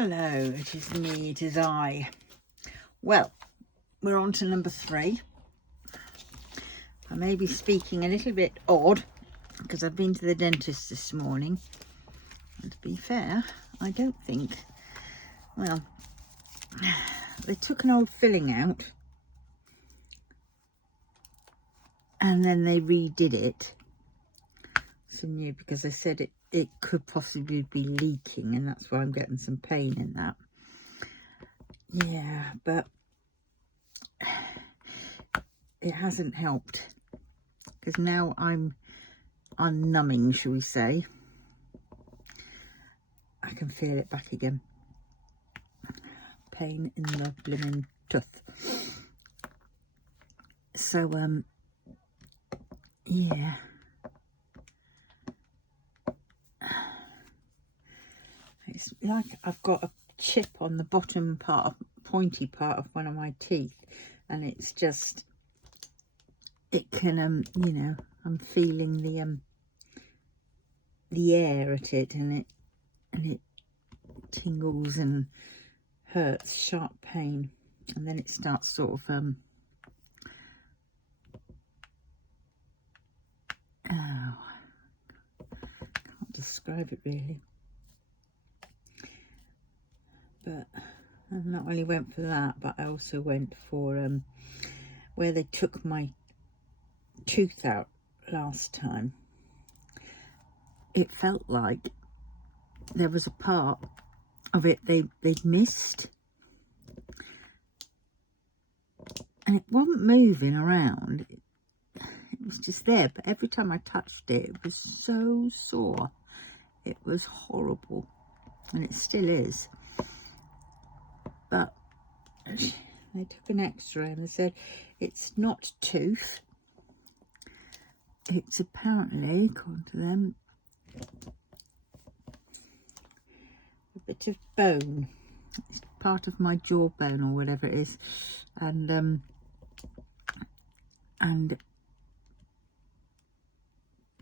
Hello, it is me, it is I. Well, we're on to number 3. I may be speaking a little bit odd because I've been to the dentist this morning. And to be fair, I don't think, well, they took an old filling out and then they redid it. So new, because they said it could possibly be leaking, and that's why I'm getting some pain in that. Yeah, but it hasn't helped because now I'm numbing, shall we say. I can feel it back again. Pain in the blimmin' tooth. So yeah, it's like I've got a chip on the bottom part, pointy part of one of my teeth, and it's just, it can you know, I'm feeling the air at it, and it tingles and hurts, sharp pain, and then it starts sort of oh, can't describe it really. But I not only went for that, but I also went for where they took my tooth out last time. It felt like there was a part of it they'd missed, and it wasn't moving around. It was just there, but every time I touched it, it was so sore. It was horrible, and it still is. But they took an x-ray and they said it's not tooth, it's apparently, according to them, a bit of bone. It's part of my jawbone or whatever it is, and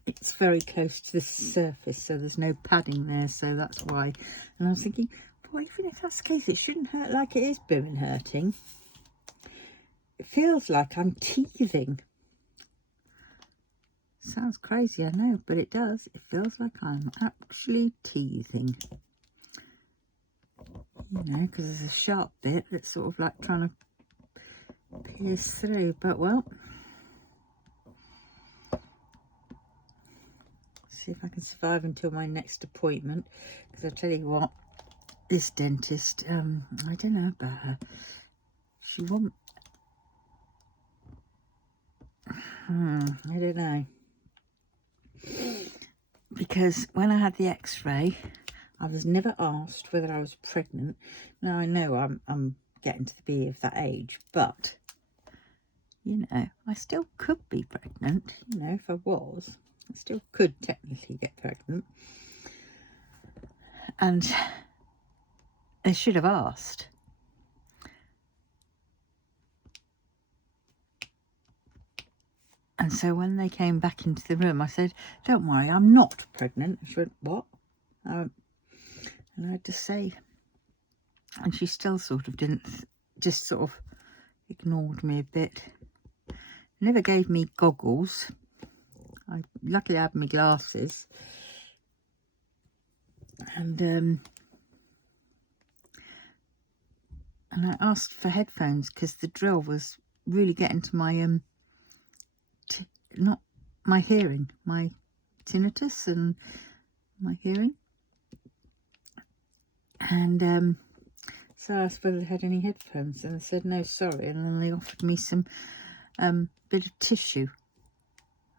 it's very close to the surface, so there's no padding there, so that's why. And I was thinking, boy, even if that's the case, it shouldn't hurt like it is blooming hurting. It feels like I'm teething. Sounds crazy, I know, but it does. It feels like I'm actually teething. You know, because there's a sharp bit that's sort of like trying to pierce through. But, well, see if I can survive until my next appointment. Because I tell you what, this dentist, I don't know about her. She won't... I don't know. Because when I had the x-ray, I was never asked whether I was pregnant. Now, I know I'm getting to be of that age, but, you know, I still could be pregnant. You know, if I was, I still could technically get pregnant. And they should have asked. And so when they came back into the room, I said, don't worry, I'm not pregnant. She went, what? And I had to say, and she still sort of didn't, just sort of ignored me a bit. Never gave me goggles. I luckily had my glasses. And I asked for headphones because the drill was really getting to my not my hearing, my tinnitus and my hearing. And so I asked whether they had any headphones, and they said no, sorry. And then they offered me some bit of tissue,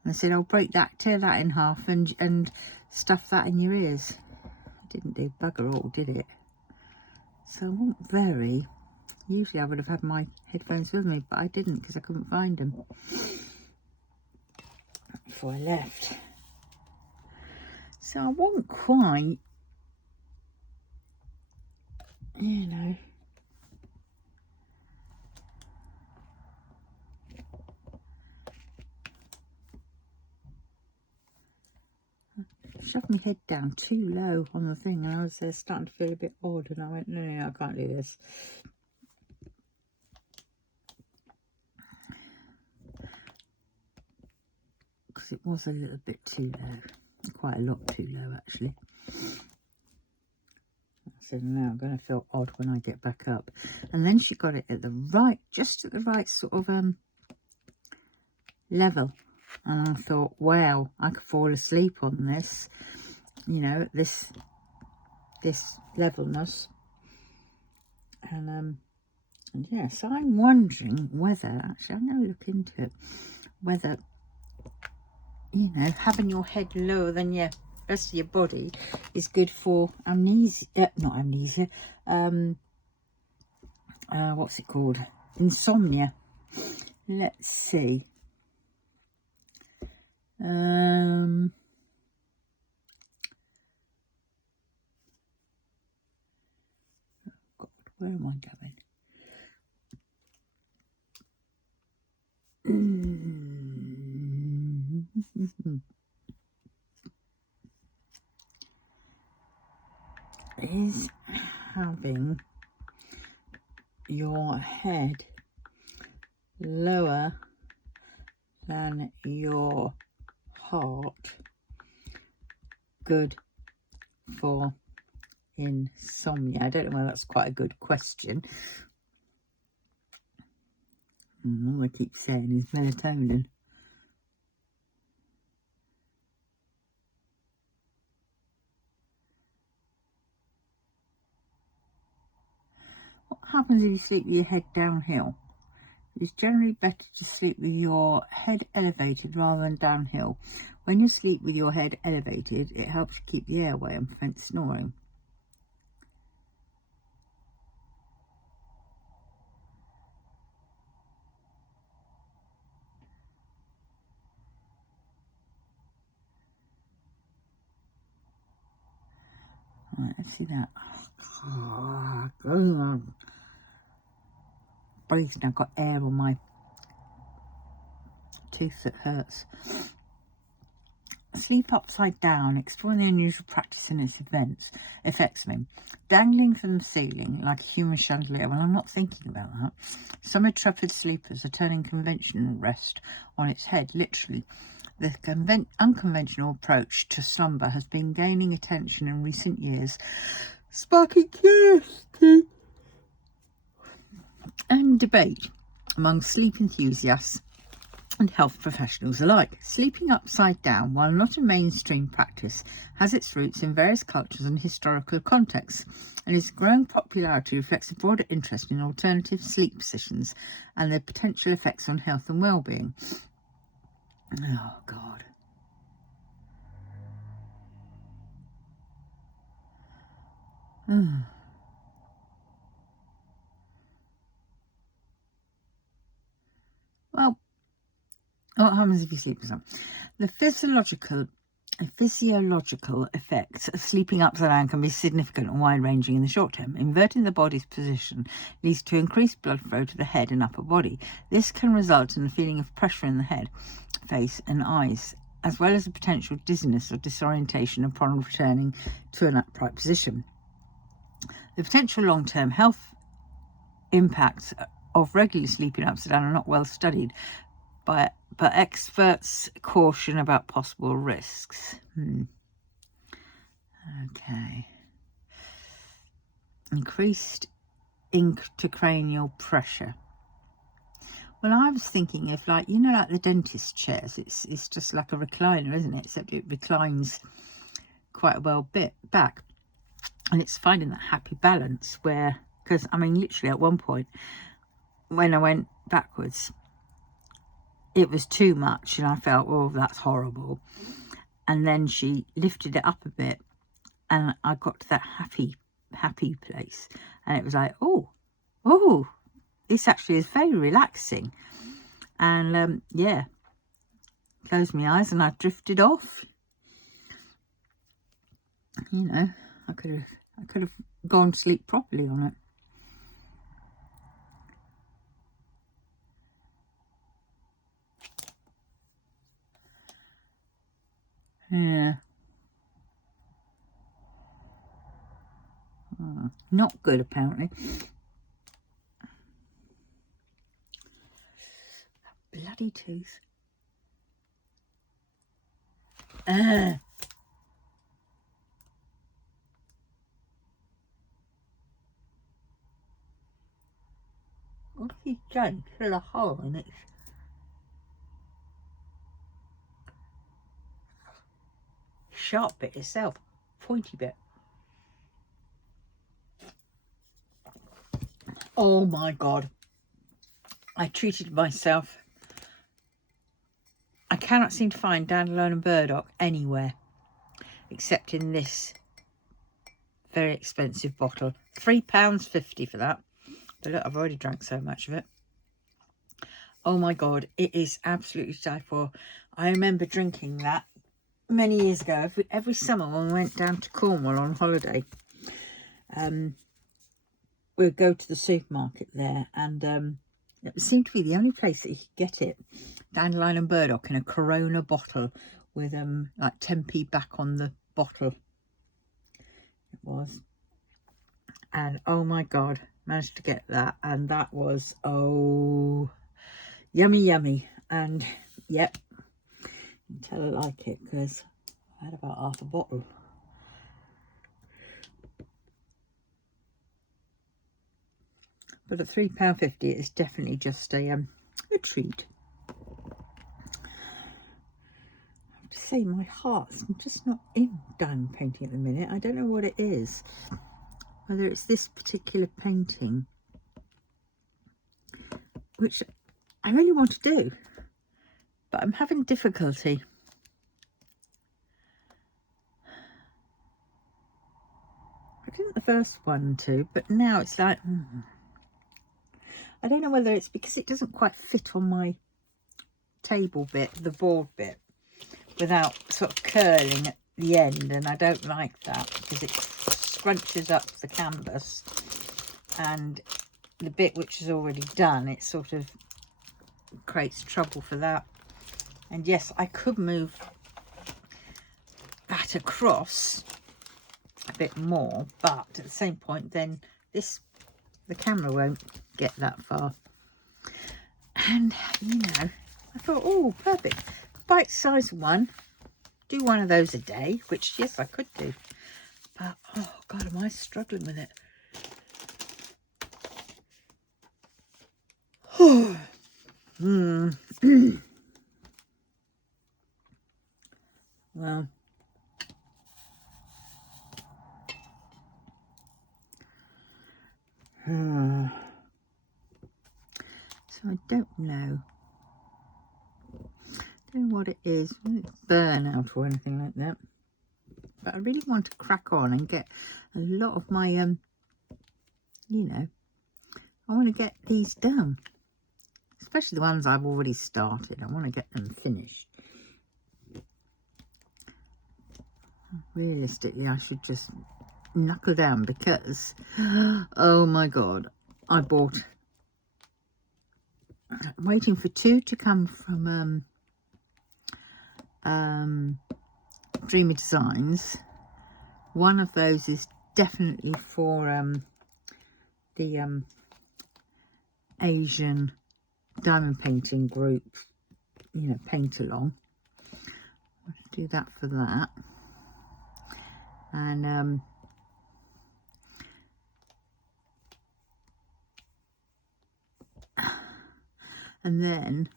and they said, I'll break that, tear that in half, and stuff that in your ears. It didn't do bugger all, did it? So I wasn't very. Usually I would have had my headphones with me, but I didn't because I couldn't find them before I left. So I wasn't quite, you know, shoved my head down too low on the thing, and I was starting to feel a bit odd, and I went, no, I can't do this. Because it was a little bit too low, quite a lot too low actually. I said, no, I'm going to feel odd when I get back up. And then she got it at the right, just at the right sort of level. And I thought, wow, I could fall asleep on this, you know, at this levelness. And yeah, so I'm wondering whether, actually I'm going to look into it, whether, you know, having your head lower than your rest of your body is good for not amnesia, what's it called? Insomnia. Let's see. God, where am I going? Is having your head lower than your heart good for insomnia? I don't know whether that's quite a good question. All I keep saying is melatonin. What happens if you sleep with your head downhill? It's generally better to sleep with your head elevated rather than downhill. When you sleep with your head elevated, it helps you keep the airway and prevent snoring. Right, let's see that. Breathing, I've got air on my tooth that hurts. Sleep upside down, exploring the unusual practice and its affects me. Dangling from the ceiling like a human chandelier. Well, I'm not thinking about that. Some intrepid sleepers are turning conventional rest on its head, literally. The unconventional approach to slumber has been gaining attention in recent years, sparking curiosity and debate among sleep enthusiasts and health professionals alike. Sleeping upside down, while not a mainstream practice, has its roots in various cultures and historical contexts, and its growing popularity reflects a broader interest in alternative sleep positions and their potential effects on health and well-being. Oh, God. Well, what happens if you sleep with something? The physiological effects of sleeping upside down can be significant and wide-ranging in the short term. Inverting the body's position leads to increased blood flow to the head and upper body. This can result in a feeling of pressure in the head, face and eyes, as well as a potential dizziness or disorientation upon returning to an upright position. The potential long-term health impacts of regularly sleeping upside down are not well studied, but experts caution about possible risks. Okay. Increased intracranial pressure. Well, I was thinking of, like, you know, like the dentist chairs. It's just like a recliner, isn't it? Except it reclines quite well bit back. And it's finding that happy balance where, because, I mean, literally at one point when I went backwards, it was too much and I felt, oh, that's horrible. And then she lifted it up a bit and I got to that happy place. And it was like, oh, this actually is very relaxing. And yeah, closed my eyes and I drifted off. You know, I could have gone to sleep properly on it. Yeah. Not good, apparently. Bloody tooth. What have you done? Fill a hole in its sharp bit itself, pointy bit. Oh my God. I treated myself. I cannot seem to find dandelion and burdock anywhere except in this very expensive bottle. £3.50 for that. But look, I've already drank so much of it. Oh my God, it is absolutely to die for. I remember drinking that many years ago. Every summer when we went down to Cornwall on holiday, we'd go to the supermarket there, and it seemed to be the only place that you could get it. Dandelion and burdock in a Corona bottle with like 10p back on the bottle. It was. And oh my God, managed to get that, and that was, oh, yummy, yummy. And yep, you can tell I like it because I had about half a bottle. But at £3.50, it's definitely just a treat. I have to say, my heart's just not in diamond painting at the minute. I don't know what it is. Whether it's this particular painting, which I really want to do, but I'm having difficulty. I didn't the first one too, but now it's like, I don't know whether it's because it doesn't quite fit on my table bit, the board bit, without sort of curling at the end, and I don't like that because it scrunches up the canvas, and the bit which is already done, it sort of creates trouble for that. And yes, I could move that across a bit more, but at the same point then the camera won't get that far. And you know, I thought, oh, perfect, bite-sized one, do one of those a day, which yes, I could do, but oh God, am I struggling with it. Well, so I don't know what it is, it's burnout or anything like that, but I really want to crack on and get a lot of my you know, I want to get these done, especially the ones I've already started. I want to get them finished. Realistically, I should just knuckle down because oh my God, I bought, I'm waiting for 2 to come from Dreamy Designs. One of those is definitely for the Asian diamond painting group, you know, paint along. I'll do that for that. And then,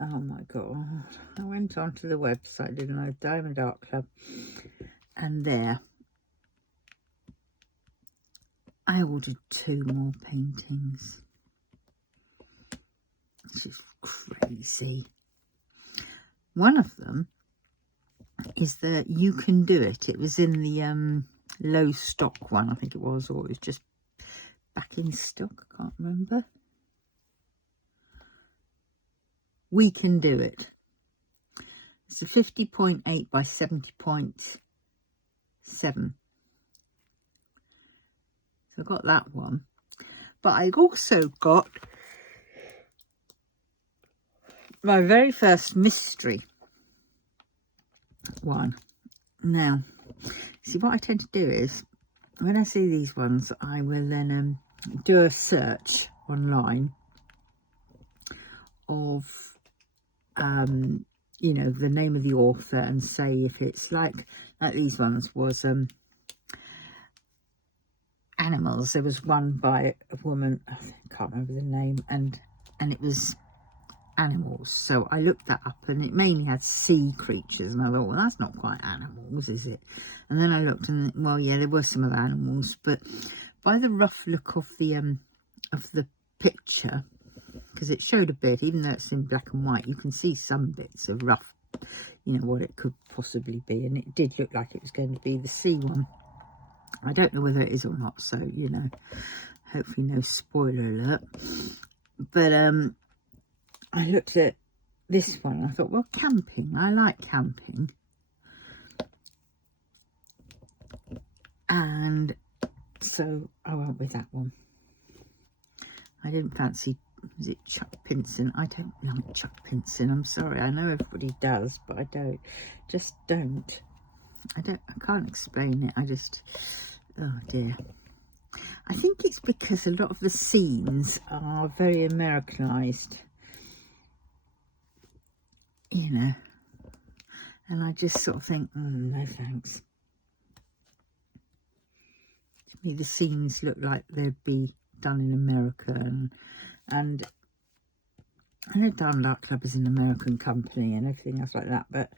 oh my God, I went onto the website, didn't I, Diamond Art Club, and there I ordered 2 more paintings, which is crazy. One of them is the You Can Do It. It was in the low stock one, I think it was, or it was just back in stock, I can't remember. We Can Do It. It's a 50.8 by 70.7. So I got that one. But I also got my very first mystery one. Now, see, what I tend to do is when I see these ones, I will then do a search online of you know, the name of the author, and say if it's like these ones was animals. There was one by a woman, I can't remember the name, and it was animals. So I looked that up, and it mainly had sea creatures, and I thought, well, that's not quite animals, is it? And then I looked, and well, yeah, there were some other animals, but by the rough look of the picture, because it showed a bit, even though it's in black and white, you can see some bits of rough, you know, what it could possibly be, and it did look like it was going to be the sea one. I don't know whether it is or not, so, you know, hopefully no spoiler alert. But I looked at this one and I thought, well, camping, I like camping. And so I went with that one. I didn't fancy, was it Chuck Pinson? I don't like Chuck Pinson, I'm sorry. I know everybody does, but I don't. Just don't. I can't explain it. I just, oh dear. I think it's because a lot of the scenes are very Americanized, you know, and I just sort of think, no thanks. To me, the scenes look like they'd be done in America, and I know Dan Lark Club is an American company and everything else like that, but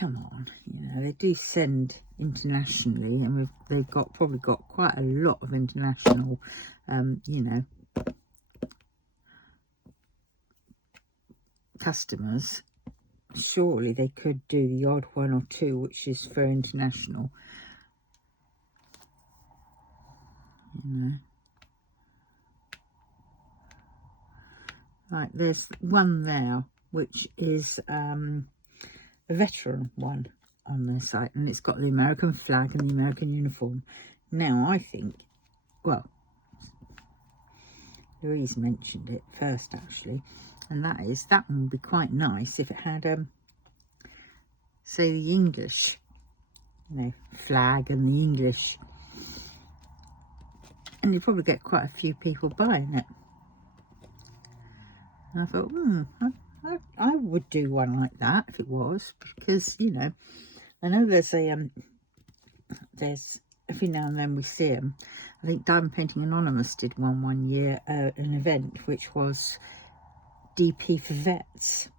come on, you know, they do send internationally, and they've probably got quite a lot of international, you know, customers. Surely they could do the odd one or two which is for international, you know. Right, there's one there which is a veteran one on their site, and it's got the American flag and the American uniform. Now I think, well, Louise mentioned it first actually, and that one would be quite nice if it had say the English, you know, flag and the English, and you'd probably get quite a few people buying it. And I thought, I would do one like that if it was, because, you know, I know there's every now and then we see them. I think Diamond Painting Anonymous did one year, an event which was DP for vets.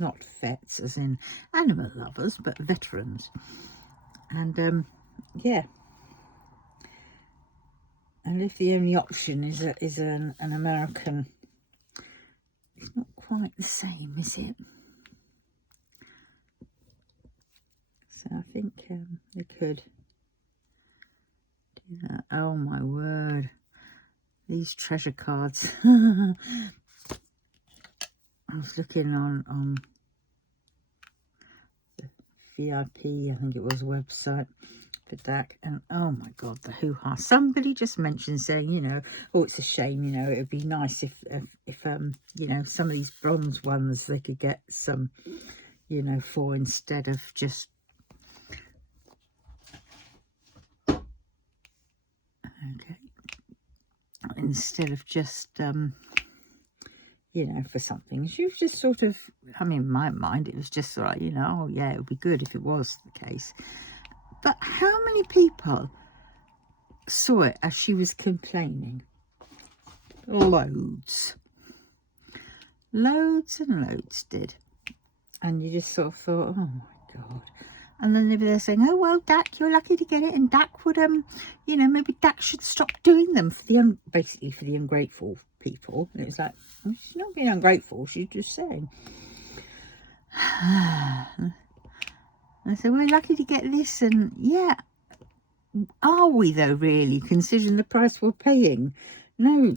Not vets as in animal lovers, but veterans. And yeah. And if the only option is an American, it's not quite the same, is it? So I think they could do that. Oh my word, these treasure cards. I was looking on the VIP, I think it was, website for DAC, and oh my god, the hoo-ha. Somebody just mentioned saying, you know, oh, it's a shame, you know, it would be nice if you know, some of these bronze ones they could get some, you know, for, instead of just, okay, instead of just you know, for something. You've just sort of, I mean, in my mind it was just like, you know, oh yeah, it would be good if it was the case. But how many people saw it as she was complaining? Loads. Loads and loads did. And you just sort of thought, oh my god. And then they were there saying, oh well, Dak, you're lucky to get it, and Dak would you know, maybe Dak should stop doing them for the basically for the ungrateful people. And it's like, well, she's not being ungrateful, she's just saying. I said, we're lucky to get this, and yeah, are we though, really, considering the price we're paying? No,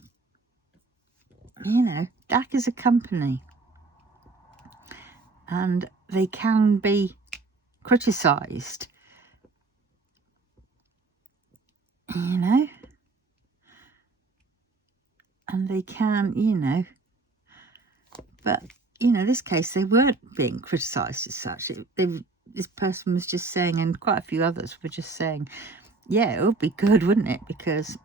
you know, DAC is a company, and they can be criticised, you know, and they can, you know, but, you know, this case, they weren't being criticised as such. This person was just saying, and quite a few others were just saying, yeah, it would be good, wouldn't it? Because,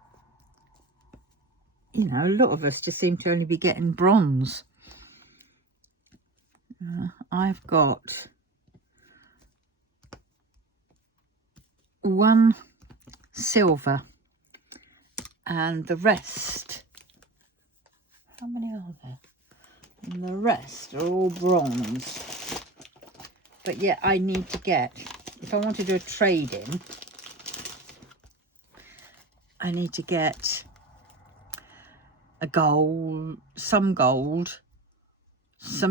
you know, a lot of us just seem to only be getting bronze. I've got one silver and the rest, how many are there? And the rest are all bronze. But yeah, I need to get, if I want to do a trade-in, I need to get a gold, some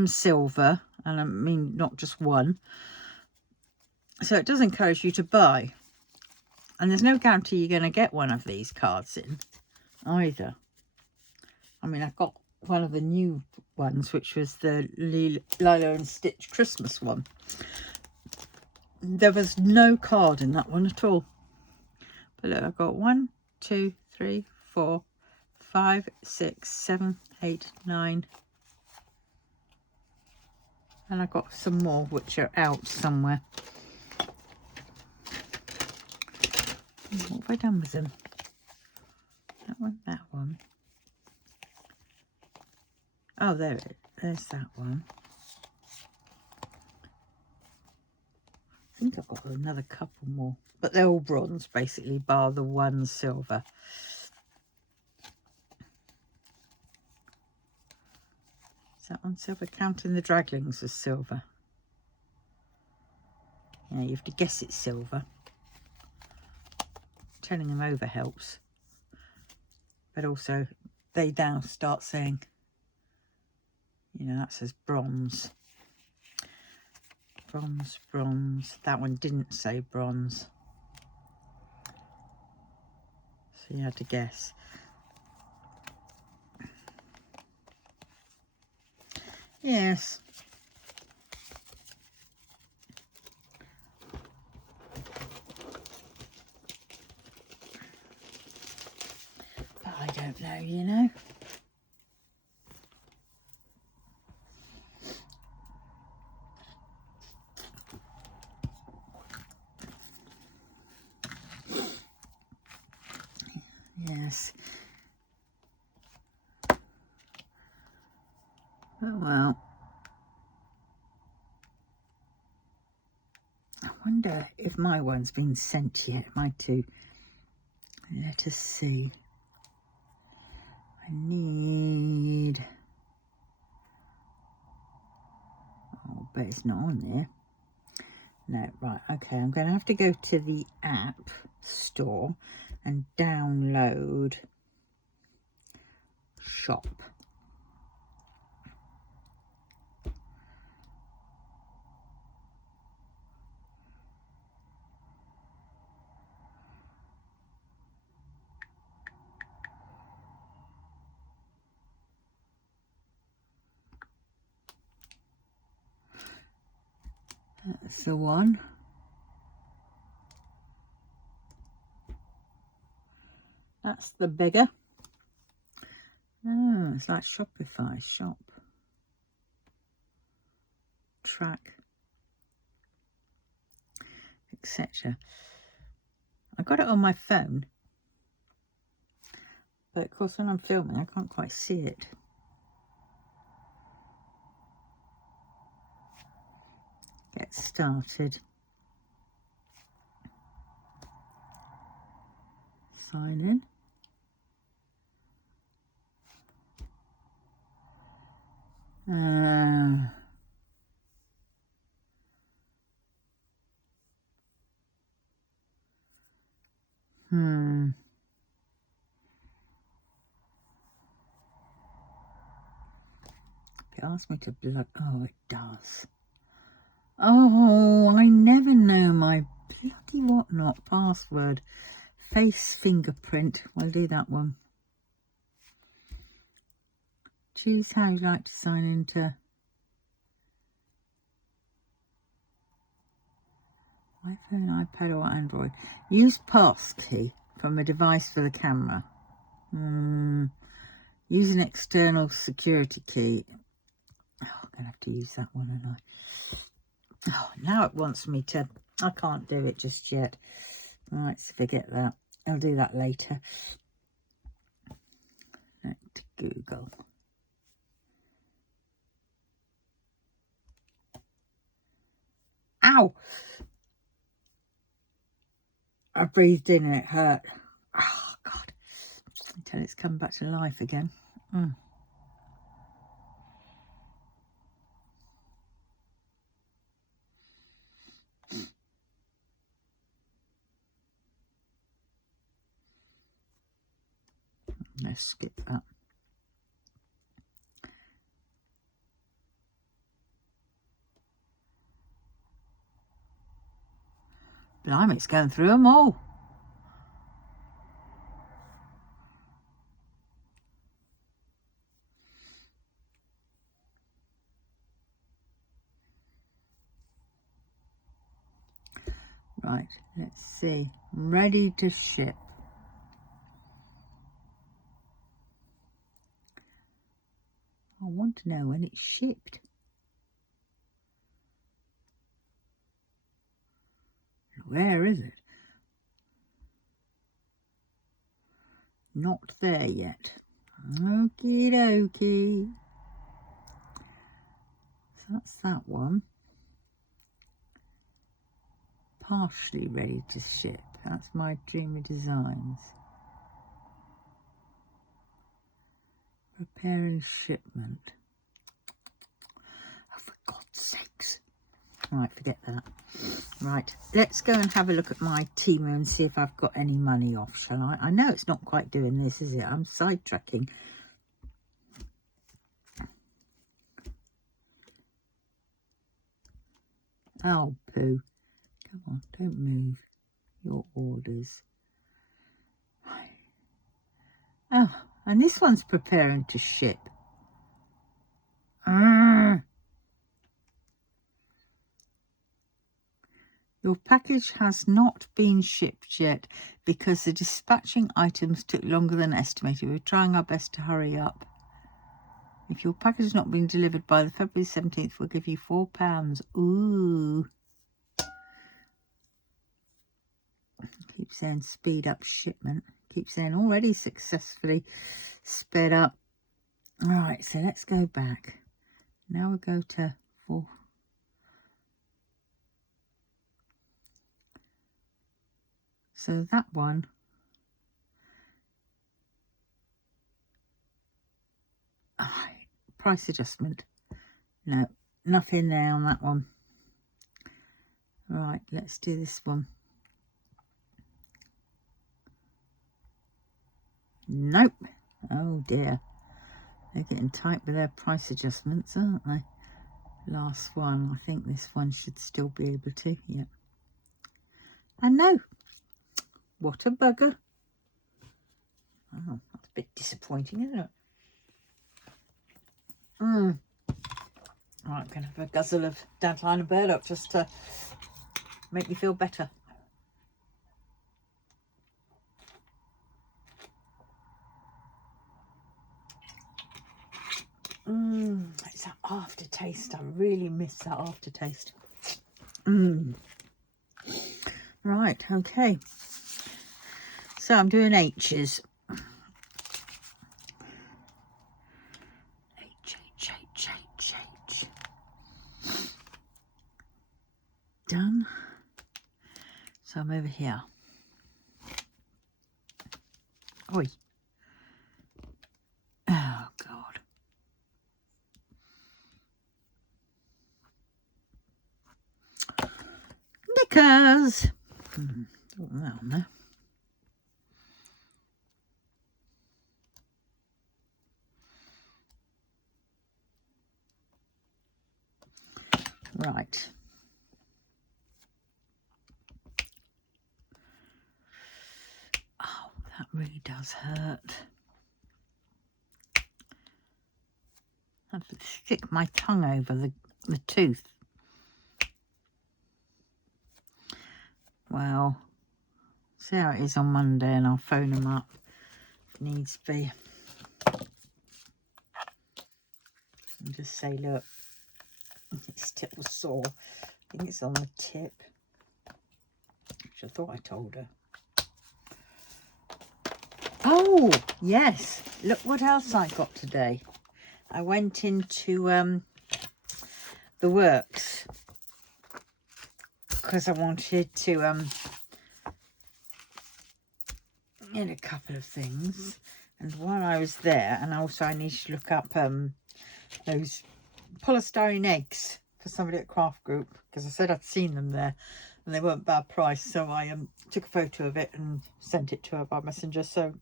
silver, and I mean not just one. So it does encourage you to buy. And there's no guarantee you're going to get one of these cards in either. I mean, I got one of the new ones, which was the Lilo and Stitch Christmas one. There was no card in that one at all. But look, I've got 1, 2, 3, 4, 5, 6, 7, 8, 9. And I've got some more which are out somewhere. What have I done with them? That one, that one. Oh, there it is. There's that one. I think I've got another couple more. But they're all bronze, basically, bar the one silver. Is that one silver? Counting the Draglings was silver. Yeah, you have to guess it's silver. Turning them over helps. But also, they now start saying, you know, that says bronze. Bronze, bronze. That one didn't say bronze. So you had to guess. Yes. But I don't know, you know. Yes. Oh well. I wonder if my one's been sent yet. My two. Let us see. I need. Oh, but it's not on there. No, right. Okay, I'm going to have to go to the app store and download shop. That's the one. That's the bigger. Oh, it's like Shopify, shop, track, etc. I got it on my phone, but of course when I'm filming I can't quite see it. Get started. Sign in. It asked me to blood. Oh, it does. Oh, I never know my bloody whatnot password. Face fingerprint. We'll do that one. Choose how you'd like to sign into iPhone, iPad or Android. Use passkey from a device for the camera. Use an external security key. Oh, I'm going to have to use that one, aren't I? Oh, now it wants me to. I can't do it just yet. Right, so forget that. I'll do that later. Let's Google. Ow! I breathed in and it hurt. Oh, God. Until it's come back to life again. Let's skip that. Blimey, it's going through them all. Right, let's see. Ready to ship. I want to know when it's shipped. Where is it? Not there yet. Okie dokie. So that's that one. Partially ready to ship. That's my Dreamy Designs. Preparing shipment. Oh, for God's sakes. Right, forget that. Right, let's go and have a look at my Temu and see if I've got any money off, shall I? I know it's not quite doing this, is it? I'm sidetracking. Oh, poo. Come on, don't move. Your orders. Oh, and this one's preparing to ship. Your package has not been shipped yet because the dispatching items took longer than estimated. We're trying our best to hurry up. If your package has not been delivered by the February 17th, we'll give you £4. Ooh. Keep saying speed up shipment. Keep saying already successfully sped up. All right, so let's go back. Now we'll go to 4. So that one. Price adjustment. No, nothing there on that one. Right, let's do this one. Nope. Oh dear. They're getting tight with their price adjustments, aren't they? Last one. I think this one should still be able to. Yep. I know. What a bugger. Oh, that's a bit disappointing, isn't it? Right, I'm going to have a guzzle of Dandelion and Burdock just to make me feel better. It's that aftertaste. I really miss that aftertaste. Right, okay. So I'm doing H's. H. Done. So I'm over here. Oi. Oh, God. Knickers. Oh, that on there. Right. Oh, that really does hurt. I have to stick my tongue over the tooth. Well, see how it is on Monday and I'll phone them up if needs be. And just say, look, it's still sore. I think it's on the tip. Which I thought I told her. Oh, yes. Look what else I got today. I went into the works because I wanted to get a couple of things. And while I was there, and also I needed to look up those polystyrene eggs for somebody at Craft Group, because I said I'd seen them there and they weren't bad price. So I took a photo of it and sent it to her by messenger. So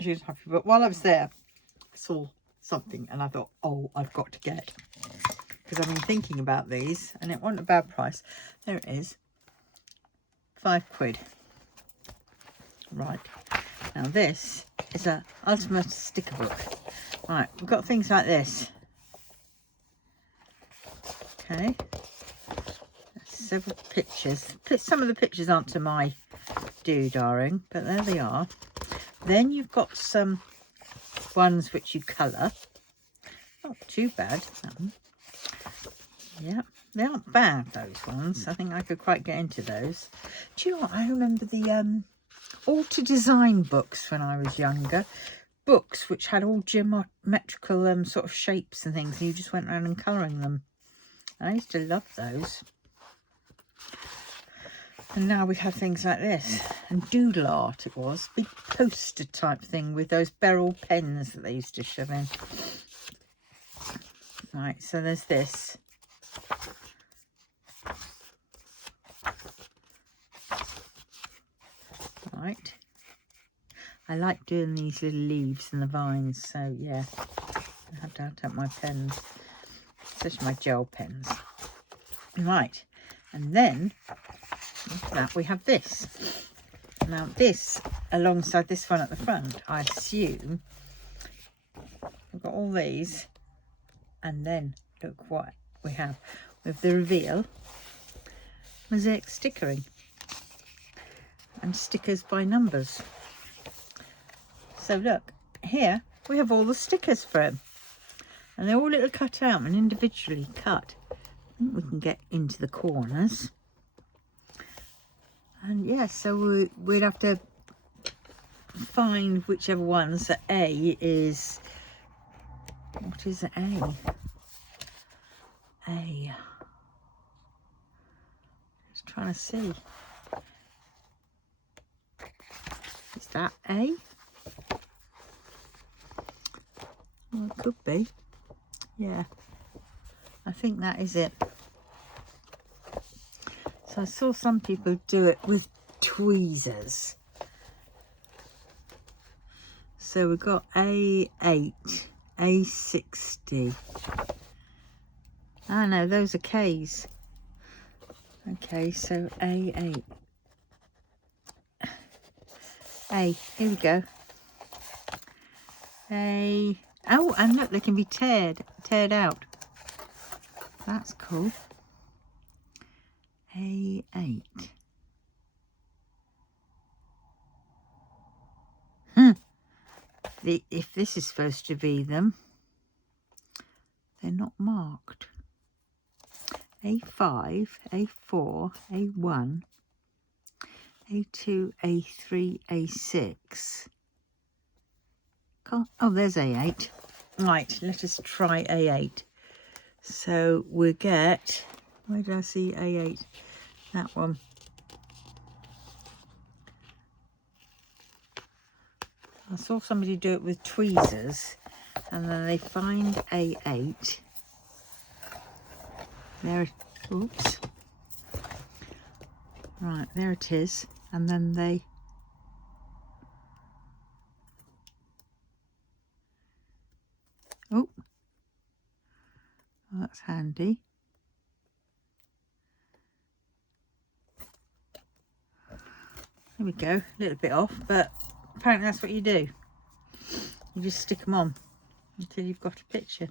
she was happy. But while I was there, I saw something and I thought, oh, I've got to get, because I've been thinking about these and it wasn't a bad price. There it is, £5. Right, now this is a ultimate sticker book. Right, we've got things like this. Okay, several pictures. Some of the pictures aren't to my doodaring, but there they are. Then you've got some ones which you colour. Not too bad. Yeah, they aren't bad, those ones. I think I could quite get into those. Do you know what? I remember the Alter Design books when I was younger. Books which had all geometrical sort of shapes and things, and you just went around and colouring them. I used to love those. And now we have things like this. And doodle art it was. Big poster type thing with those Beryl pens that they used to shove in. Right, so there's this. Right. I like doing these little leaves and the vines, so yeah. I have to have my pens. Especially my gel pens. Right. And then after that we have this. Now this, alongside this one at the front, I assume we've got all these, and then look what we have with the reveal, mosaic stickering and stickers by numbers. So look, here we have all the stickers for him, and they're all little cut out and individually cut. I think we can get into the corners. And yeah, so we'd have to find whichever ones. So A is, what is A? A. Just trying to see. Is that A? Well, it could be. Yeah, I think that is it. So I saw some people do it with tweezers. So we've got A8, A60. Ah no, those are K's. Okay, so A8. A, here we go. A, oh, and look, they can be teared out. That's cool. A8. If this is supposed to be them, they're not marked. A5, A4, A1, A2, A3, A6. Oh, there's A8. Right, let us try A8. So we get, where did I see A8? That one. I saw somebody do it with tweezers, and then they find A8. There, oops. Right, there it is. And then they, oh, that's handy. There we go, a little bit off, but apparently that's what you do. You just stick them on until you've got a picture.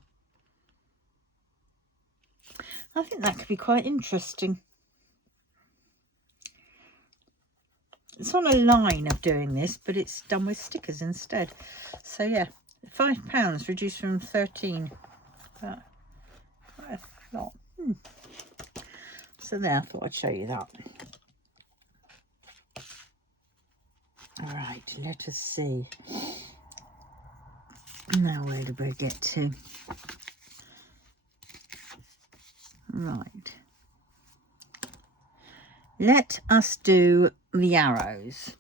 I think that could be quite interesting. It's on a line of doing this, but it's done with stickers instead. So yeah, £5 reduced from 13. But quite a lot. So there, I thought I'd show you that. Right, let us see. Now where do we get to? Right. Let us do the arrows.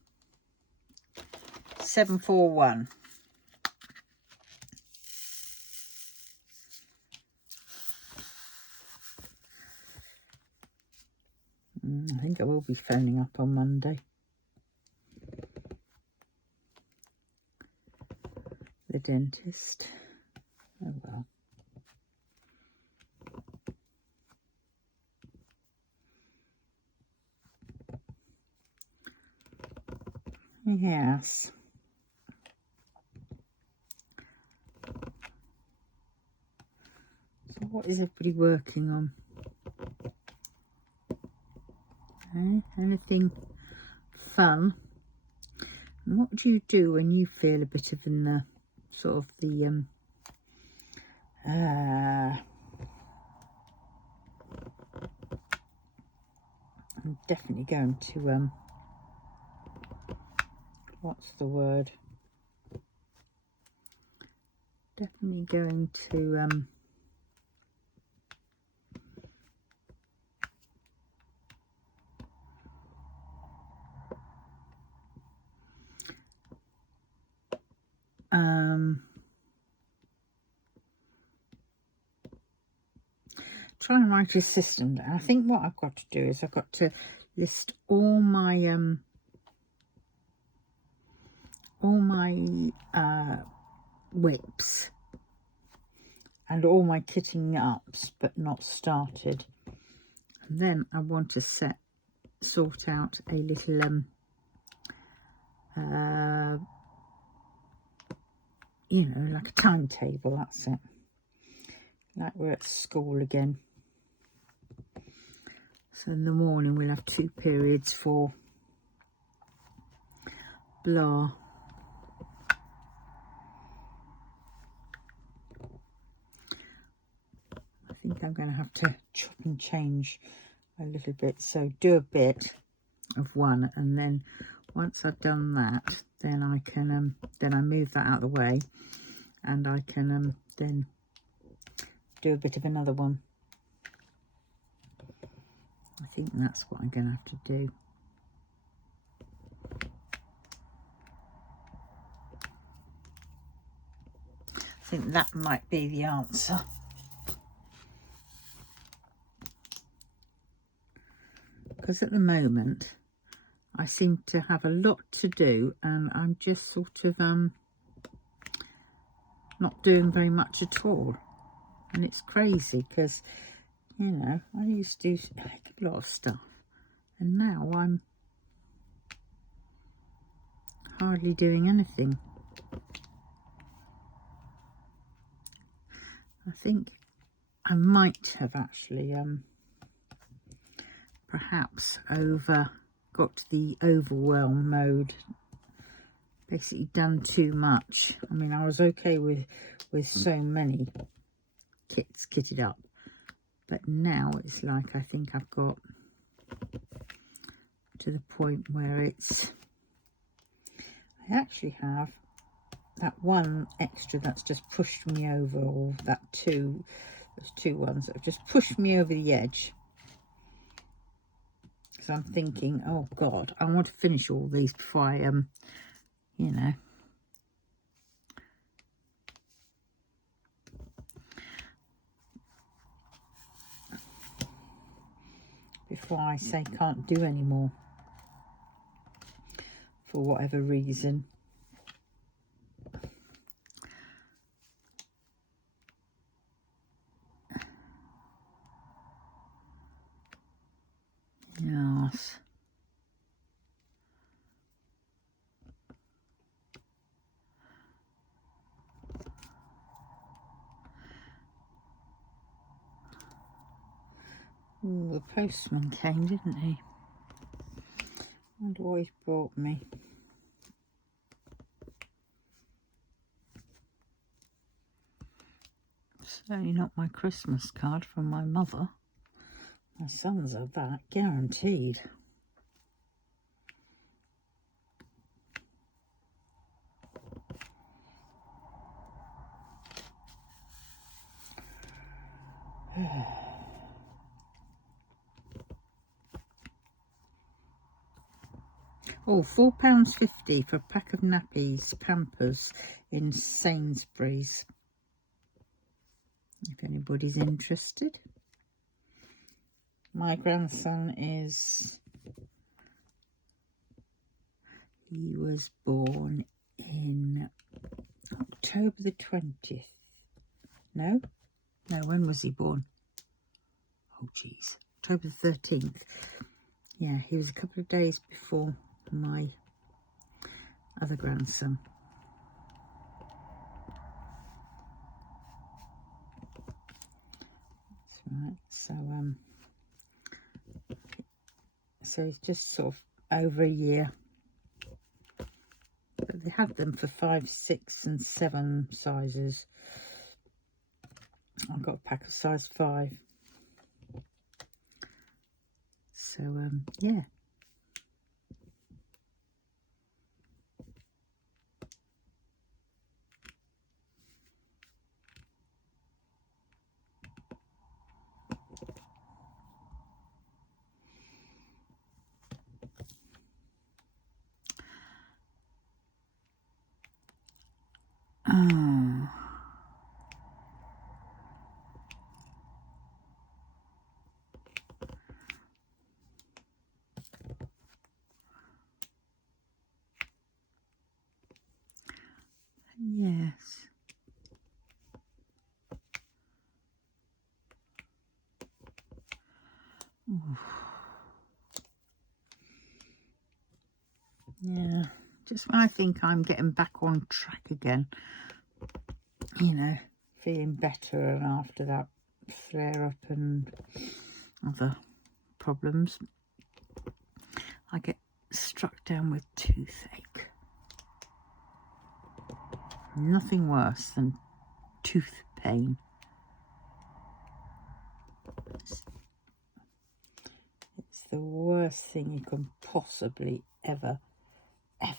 741. I think I will be phoning up on Monday. The dentist. Oh well. Yes. So what is everybody working on? Anything fun? And what do you do when you feel a bit of in sort of the I'm definitely going to what's the word? Definitely going to try and write a system down. I think what I've got to do is I've got to list all my WiPs and all my kitting ups but not started, and then I want to sort out a little you know, like a timetable. That's it, like we're at school again. So in the morning we'll have 2 periods for bleugh. I think I'm going to have to chop and change a little bit, so do a bit of one, and then once I've done that, then I can then I move that out of the way, and I can then do a bit of another one. I think that's what I'm going to have to do. I think that might be the answer. Because at the moment I seem to have a lot to do, and I'm just sort of not doing very much at all. And it's crazy because, you know, I used to do a heck of a lot of stuff, and now I'm hardly doing anything. I think I might have actually perhaps got to the overwhelm mode, basically done too much. I mean, I was okay with so many kits kitted up, but now it's like I think I've got to the point where it's, I actually have that one extra that's just pushed me over, or there's 2 ones that have just pushed me over the edge. So I'm thinking, oh God, I want to finish all these before I you know, before I say can't do any more for whatever reason. Yes. Ooh, the postman came, didn't he? I wonder what he's brought me. Certainly not my Christmas card from my mother. My sons are that, guaranteed. Oh, £4.50 for a pack of nappies, Pampers in Sainsbury's. If anybody's interested. My grandson he was born in October the 20th. No, when was he born? Oh, geez. October the 13th. Yeah, he was a couple of days before my other grandson. That's right. So he's just sort of over a year. But they had them for 5, 6 and 7 sizes. I've got a pack of size 5. So, yeah. Oh. Yes. Oof. Yeah, just when I think I'm getting back on track again, you know, feeling better, and after that flare up and other problems, I get struck down with toothache. Nothing worse than tooth pain. It's the worst thing you can possibly ever have.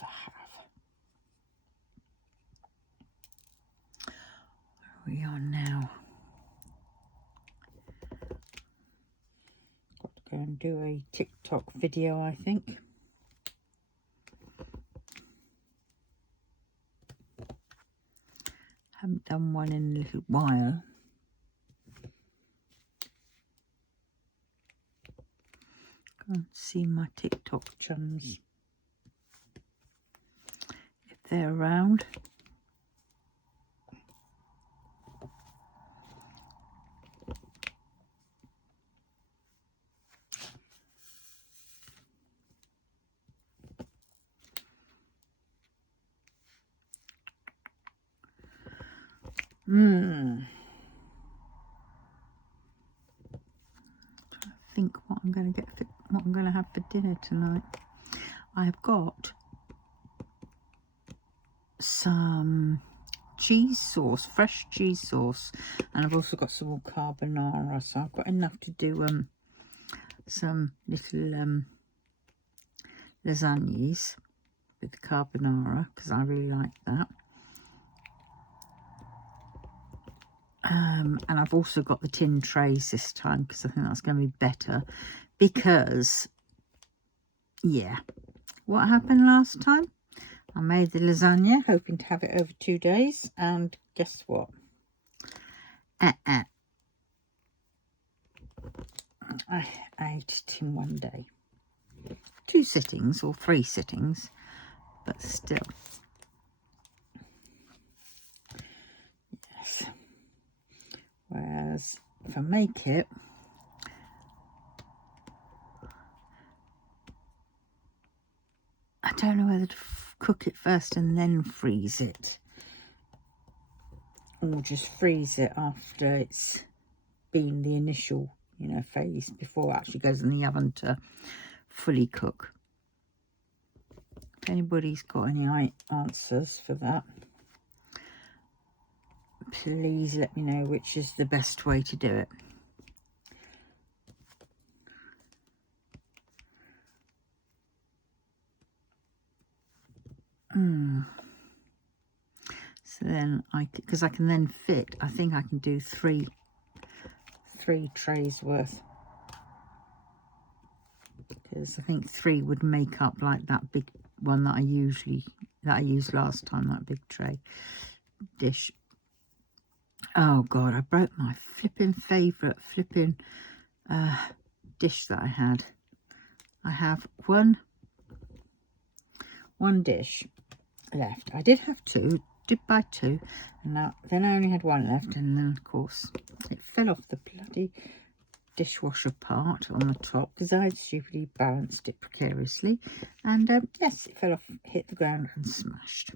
Where we are now. Got to go and do a TikTok video, I think. Haven't done one in a little while. Go and see my TikTok chums if they're around. Think what I'm going to have for dinner tonight. I've got some cheese sauce, fresh cheese sauce, and I've also got some more carbonara. So I've got enough to do some little lasagnas with carbonara, because I really like that. And I've also got the tin trays this time, because I think that's going to be better. Because, yeah, what happened last time? I made the lasagna, hoping to have it over 2 days, and guess what? I ate it in 1 day. 2 sittings or 3 sittings, but still. Yes. Whereas if I make it, I don't know whether to cook it first and then freeze it, or just freeze it after it's been the initial, you know, phase before it actually goes in the oven to fully cook. If anybody's got any answers for that, please let me know which is the best way to do it. So then because I can then fit, I think I can do three 3 trays worth, because I think 3 would make up like that big one that I used last time, that big tray dish. Oh God, I broke my flipping favourite flipping dish that I had. I have one dish left. I did have 2, did buy 2, and now then I only had 1 left, and then of course it fell off the bloody dishwasher part on the top because I had stupidly balanced it precariously, and yes, it fell off, hit the ground and smashed.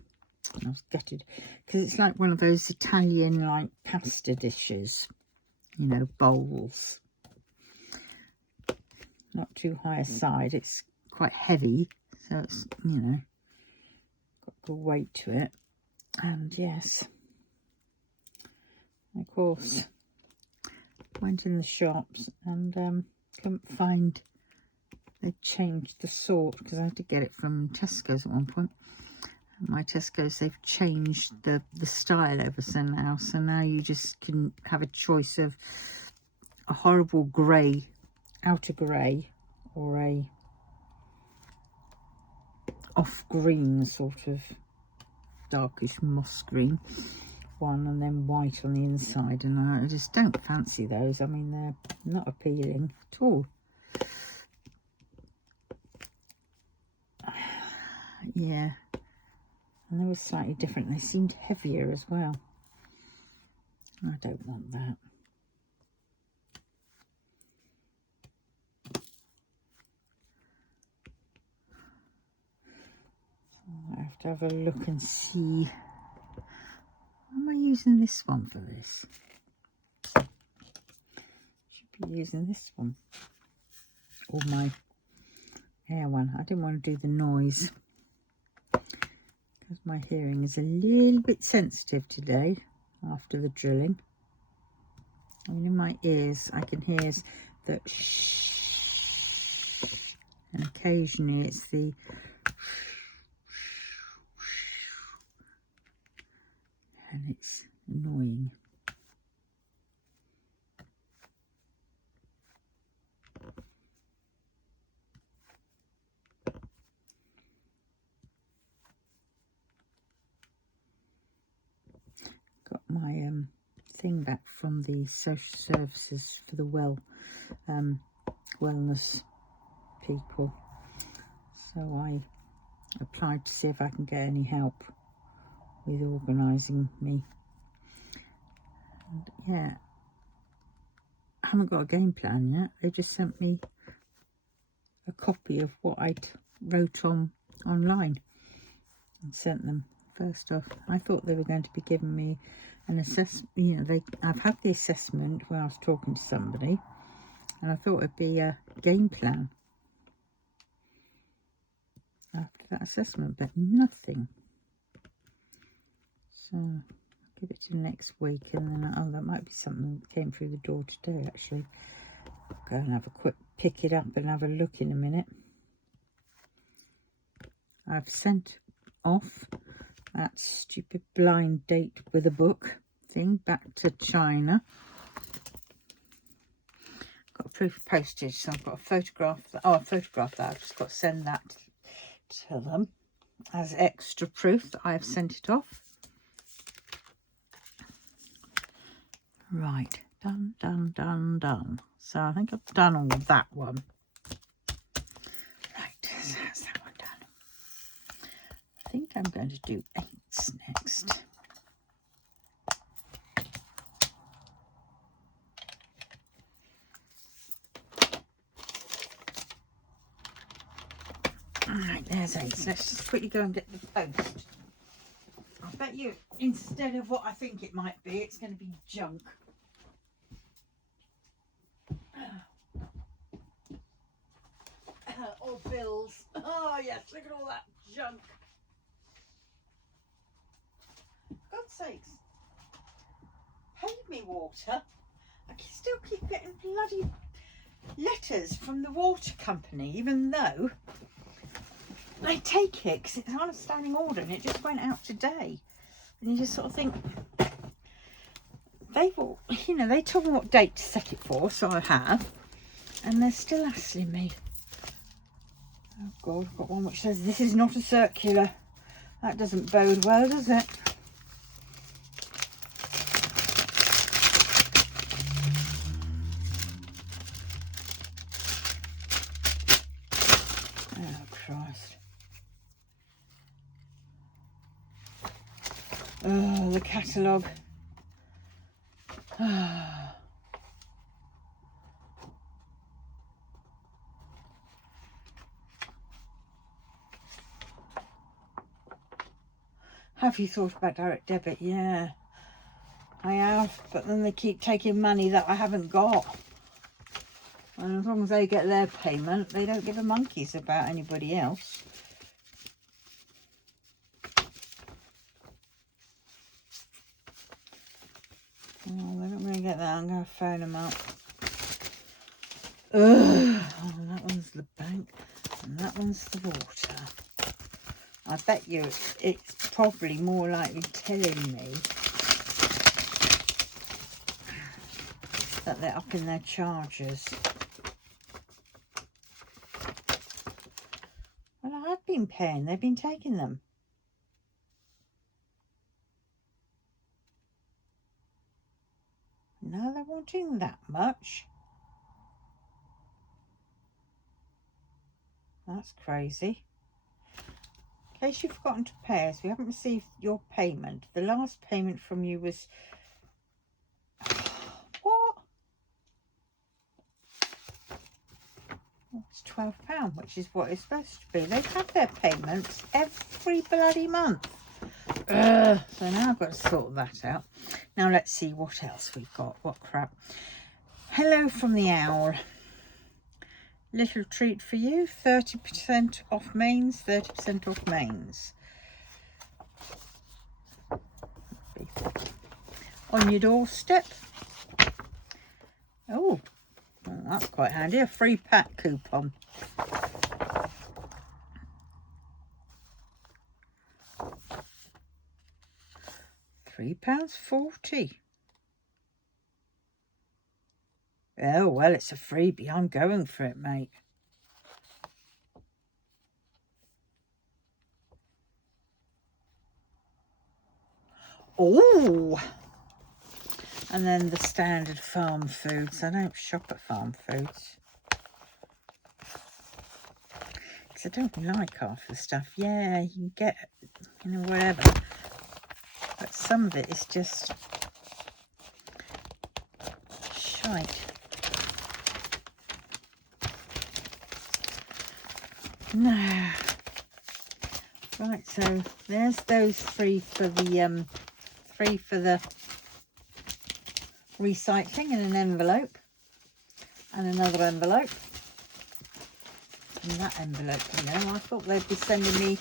I was gutted because it's like one of those Italian like pasta dishes, you know, bowls, not too high a side, it's quite heavy, so it's, you know, got good weight to it. And yes, of course, went in the shops and couldn't find, they changed the sort, because I had to get it from Tesco's at one point. My Tesco's, they've changed the style ever so now, so now you just can have a choice of a horrible grey, outer grey, or a off green, sort of darkish moss green one, and then white on the inside, and I just don't fancy those. I mean, they're not appealing at all. Yeah, and they were slightly different. They seemed heavier as well. I don't want that. I have to have a look and see. Am I using this one for this? Should be using this one. Or my hair one. I didn't want to do the noise, because my hearing is a little bit sensitive today after the drilling. I mean, in my ears I can hear the shh, and occasionally it's the and it's annoying. Got my thing back from the social services for the wellness people, so I applied to see if I can get any help with organising me. And yeah, I haven't got a game plan yet. They just sent me a copy of what I wrote online and sent them. First off, I thought they were going to be giving me an assessment. You know, I've had the assessment when I was talking to somebody, and I thought it'd be a game plan after that assessment, but nothing. So I'll give it to next week, and then that might be something that came through the door today actually. I'll go and have a quick pick it up and have a look in a minute. I've sent off that stupid blind date with a book thing back to China. Got proof of postage, so I've got a photograph. I photographed that. I've just got to send that to them as extra proof that I have sent it off. Right, done. So I think I've done all that one. Right, so that's that one done. I think I'm going to do 8s next. Alright, there's 8s. Let's just quickly go and get the post. I bet you, instead of what I think it might be, it's going to be junk. Or bills. Oh yes, look at all that junk. For God's sakes. Pay me water. I still keep getting bloody letters from the water company, even though I take it because it's on a standing order and it just went out today. And you just sort of think, they've all, you know, they told me what date to set it for, so I have. And they're still asking me. Oh God, I've got one which says this is not a circular. That doesn't bode well, does it? Oh Christ. Oh, the catalogue. Have you thought about direct debit? Yeah, I have, but then they keep taking money that I haven't got. And as long as they get their payment, they don't give a monkeys about anybody else. Oh, they're not going to get that. I'm going to phone them up. Ugh. Oh, that one's the bank and that one's the water. I bet you it's probably more likely telling me that they're upping their charges. Well, I have been paying. They've been taking them. Now they're wanting that much. That's crazy. In case you've forgotten to pay us, we haven't received your payment. The last payment from you was... What? Oh, it's £12, which is what it's supposed to be. They've had their payments every bloody month. So now I've got to sort that out. Now let's see what else we've got. What crap. Hello from the owl. Little treat for you. 30% off mains, 30% off mains. On your doorstep. Oh, well, that's quite handy. A free pack coupon. £3.40. Oh, well, it's a freebie. I'm going for it, mate. Oh! And then the standard farm foods. I don't shop at farm foods. Because I don't like half the stuff. Yeah, you can get, you know, whatever. But some of it is just shite. No. Right, so there's those three for the recycling in an envelope, and another envelope, and that envelope, you know, I thought they'd be sending me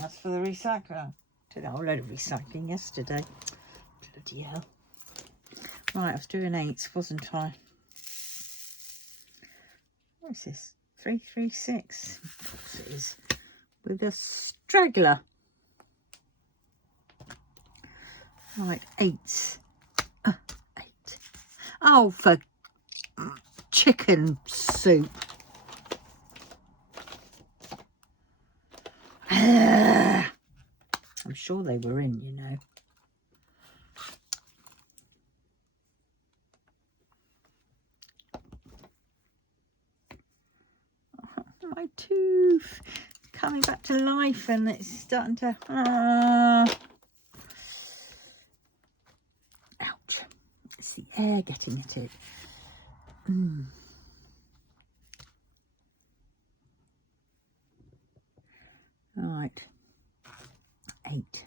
that's for the recycler. Did a whole load of recycling yesterday. Bloody hell. Right, I was doing 8s, wasn't I? What is this? 336. Of course it is. With a straggler. Right, 8s. 8. Oh, for chicken soup. I'm sure they were in, you know. My tooth coming back to life, and it's starting to ouch, it's the air getting at it. Right, 8.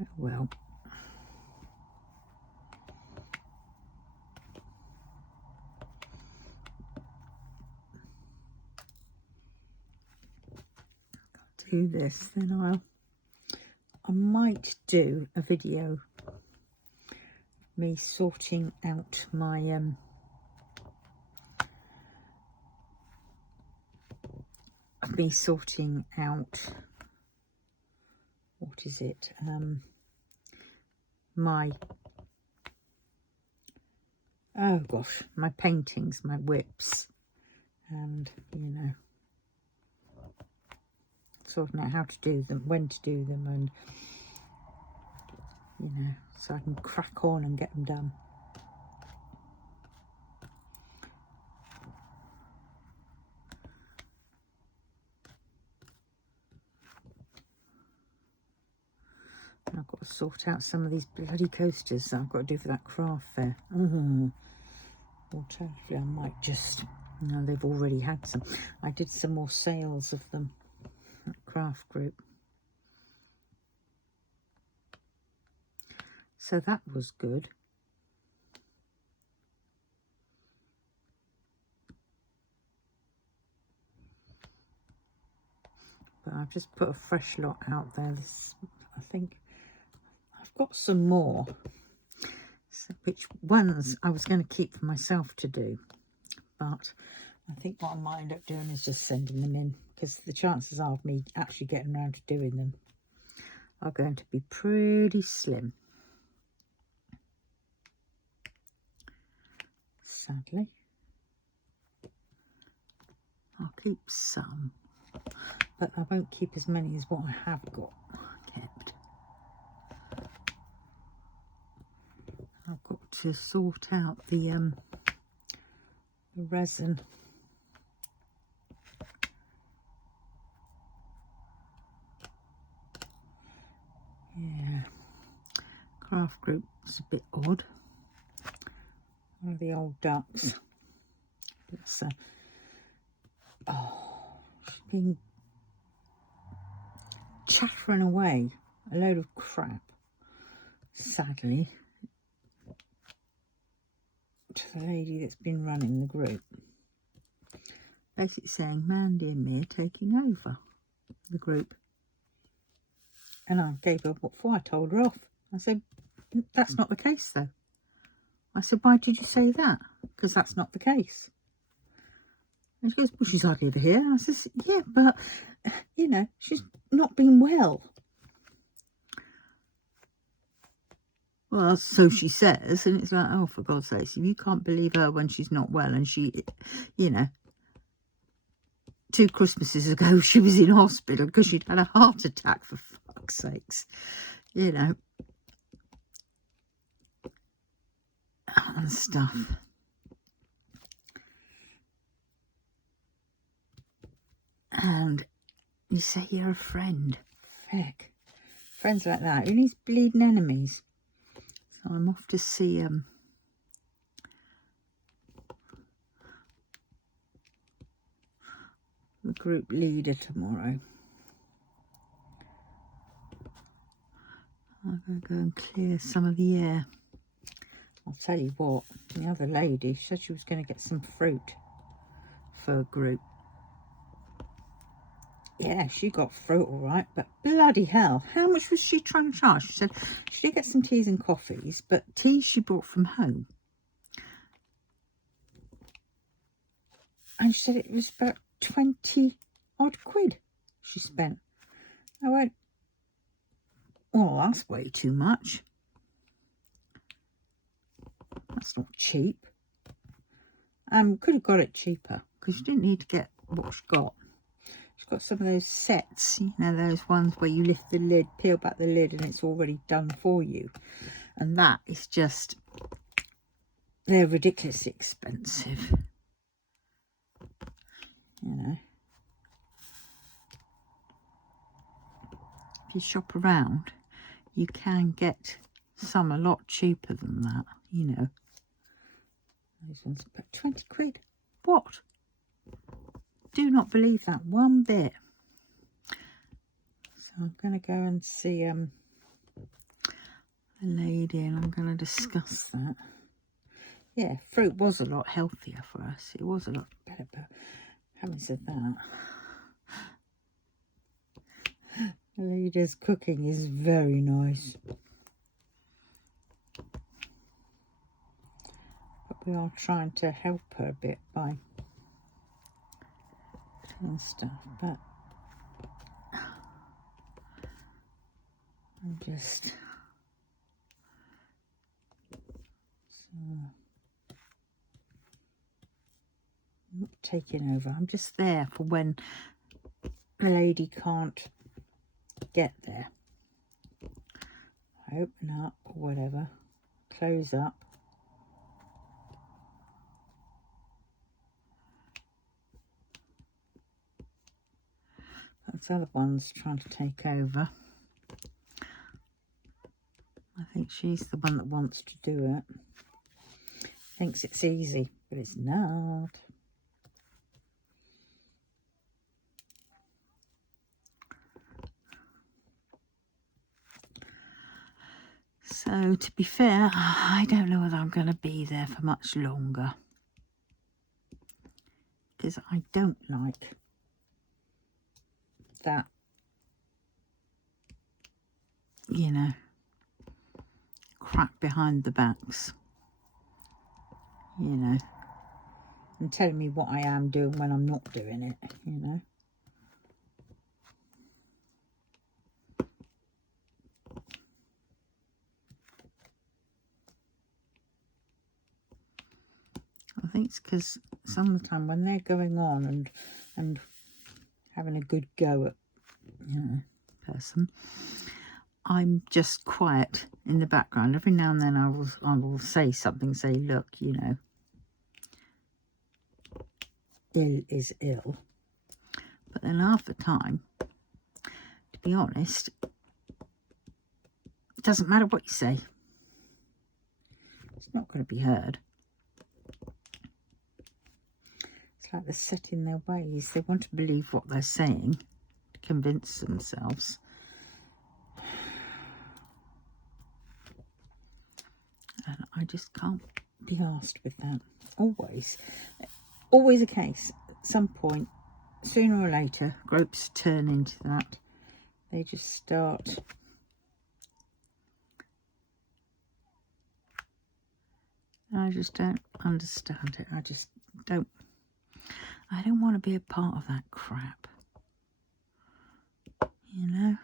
Oh well. Do this, then I might do a video of me sorting out my what is it, my, oh gosh, my paintings, my WiPs, and you know, sorting out how to do them, when to do them, and you know, so I can crack on and get them done. I've got to sort out some of these bloody coasters that I've got to do for that craft fair. Alternatively, I might just, no, they've already had some. I did some more sales of them at craft group. So that was good. But I've just put a fresh lot out there. I think I've got some more. So which ones I was going to keep for myself to do. But I think what I might end up doing is just sending them in, because the chances are of me actually getting around to doing them are going to be pretty slim. Sadly. I'll keep some, but I won't keep as many as what I have got kept. I've got to sort out the resin. Yeah, craft group was a bit odd. One of the old ducks. It's she's been chattering away a load of crap, sadly, to the lady that's been running the group. Basically saying Mandy and me are taking over the group. And I gave her what for. I told her off. I said, that's not the case though. I said, why did you say that? Because that's not the case. And she goes, well, she's hardly ever here. And I says, yeah, but, you know, she's not been well. Well, so she says. And it's like, oh, for God's sake, if you can't believe her when she's not well, and she, you know, 2 Christmases ago, she was in hospital because she'd had a heart attack, for fuck's sakes, you know, and stuff. And you say you're a friend. Feck. Friends like that. Who needs bleeding enemies? So I'm off to see the group leader tomorrow. I'm going to go and clear some of the air. I'll tell you what, the other lady said she was going to get some fruit for a group. Yeah, she got fruit all right, but bloody hell, how much was she trying to charge? She said she did get some teas and coffees, but teas she brought from home. And she said it was about 20 odd quid she spent. I went, well, that's way too much. That's not cheap. Could have got it cheaper, because she didn't need to get what she got. She's got some of those sets, you know, those ones where you lift the lid, peel back the lid, and it's already done for you. And that is just, they're ridiculously expensive. You know. If you shop around, you can get some a lot cheaper than that, you know. Those ones, but 20 quid. What? Do not believe that one bit. So I'm going to go and see a lady, and I'm going to discuss that. Yeah, fruit was a lot healthier for us. It was a lot better, but having said that, Leader's cooking is very nice. But we are trying to help her a bit by doing stuff. But I'm just... I'm not taking over. I'm just there for when the lady can't get there. I open up or whatever, close up. That's the other one's trying to take over. I think she's the one that wants to do it. Thinks it's easy, but it's not. So, to be fair, I don't know whether I'm going to be there for much longer. Because I don't like that, you know, crap behind the backs. You know, and telling me what I am doing when I'm not doing it, you know. I think it's because some of the time when they're going on and having a good go at, you know, person, I'm just quiet in the background. Every now and then I will say something, say, look, you know, ill is ill. But then half the time, to be honest, it doesn't matter what you say. It's not going to be heard. It's like they're set in their ways. They want to believe what they're saying to convince themselves. And I just can't be asked with that. Always a case. At some point, sooner or later, groups turn into that. They just start. I just don't understand it. I don't want to be a part of that crap. You know?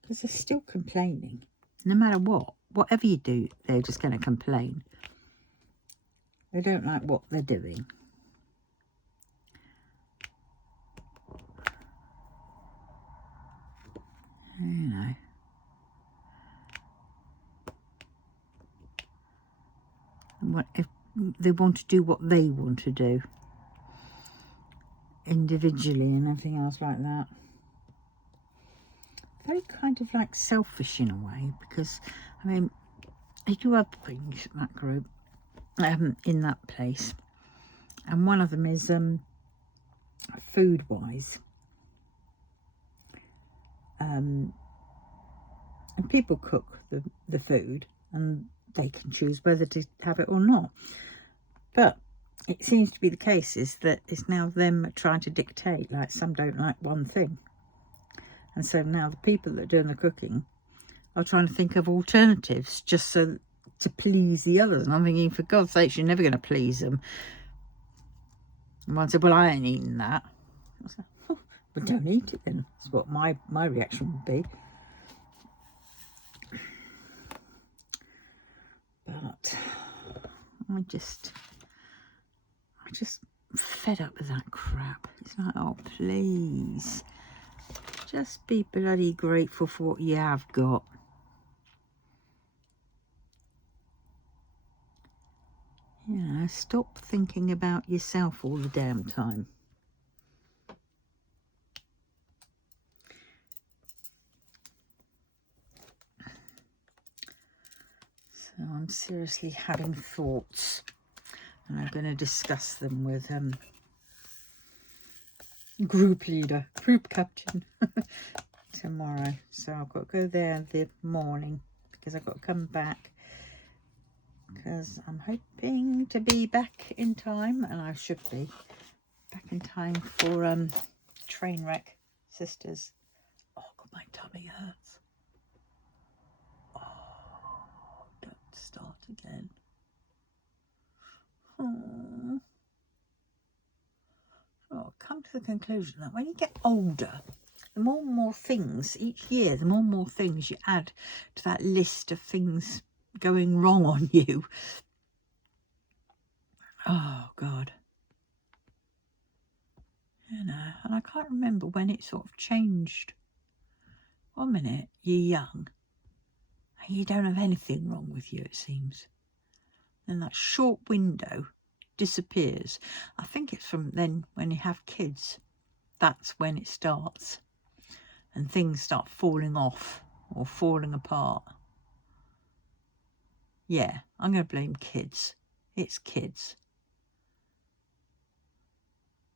Because they're still complaining. No matter what. Whatever you do, they're just going to complain. They don't like what they're doing. You know. And what if they want to do what they want to do individually and everything else like that? Very kind of like selfish in a way, because I mean, they do other things in that group, in that place, and one of them is food wise, and people cook the food and they can choose whether to have it or not. But it seems to be the case is that it's now them trying to dictate, like some don't like one thing. And so now the people that are doing the cooking are trying to think of alternatives just so to please the others. And I'm thinking, for God's sake, you're never going to please them. And one said, well, I ain't eating that. I said, oh, well, don't eat it then. That's what my reaction would be. But I just fed up with that crap. It's like, oh, please. Just be bloody grateful for what you have got. You know, stop thinking about yourself all the damn time. So I'm seriously having thoughts, and I'm going to discuss them with group leader, group captain tomorrow. So I've got to go there in the morning because I've got to come back because I'm hoping to be back in time, and I should be back in time for Trainwreck Sisters. Oh God, my tummy hurts. Oh, don't start again. Oh. Oh, come to the conclusion that when you get older, the more and more things each year, the more and more things you add to that list of things going wrong on you. Oh God. You know, and I can't remember when it sort of changed. 1 minute, you're young and you don't have anything wrong with you, it seems. Then that short window disappears. I think it's from then when you have kids. That's when it starts. And things start falling off or falling apart. Yeah, I'm going to blame kids. It's kids.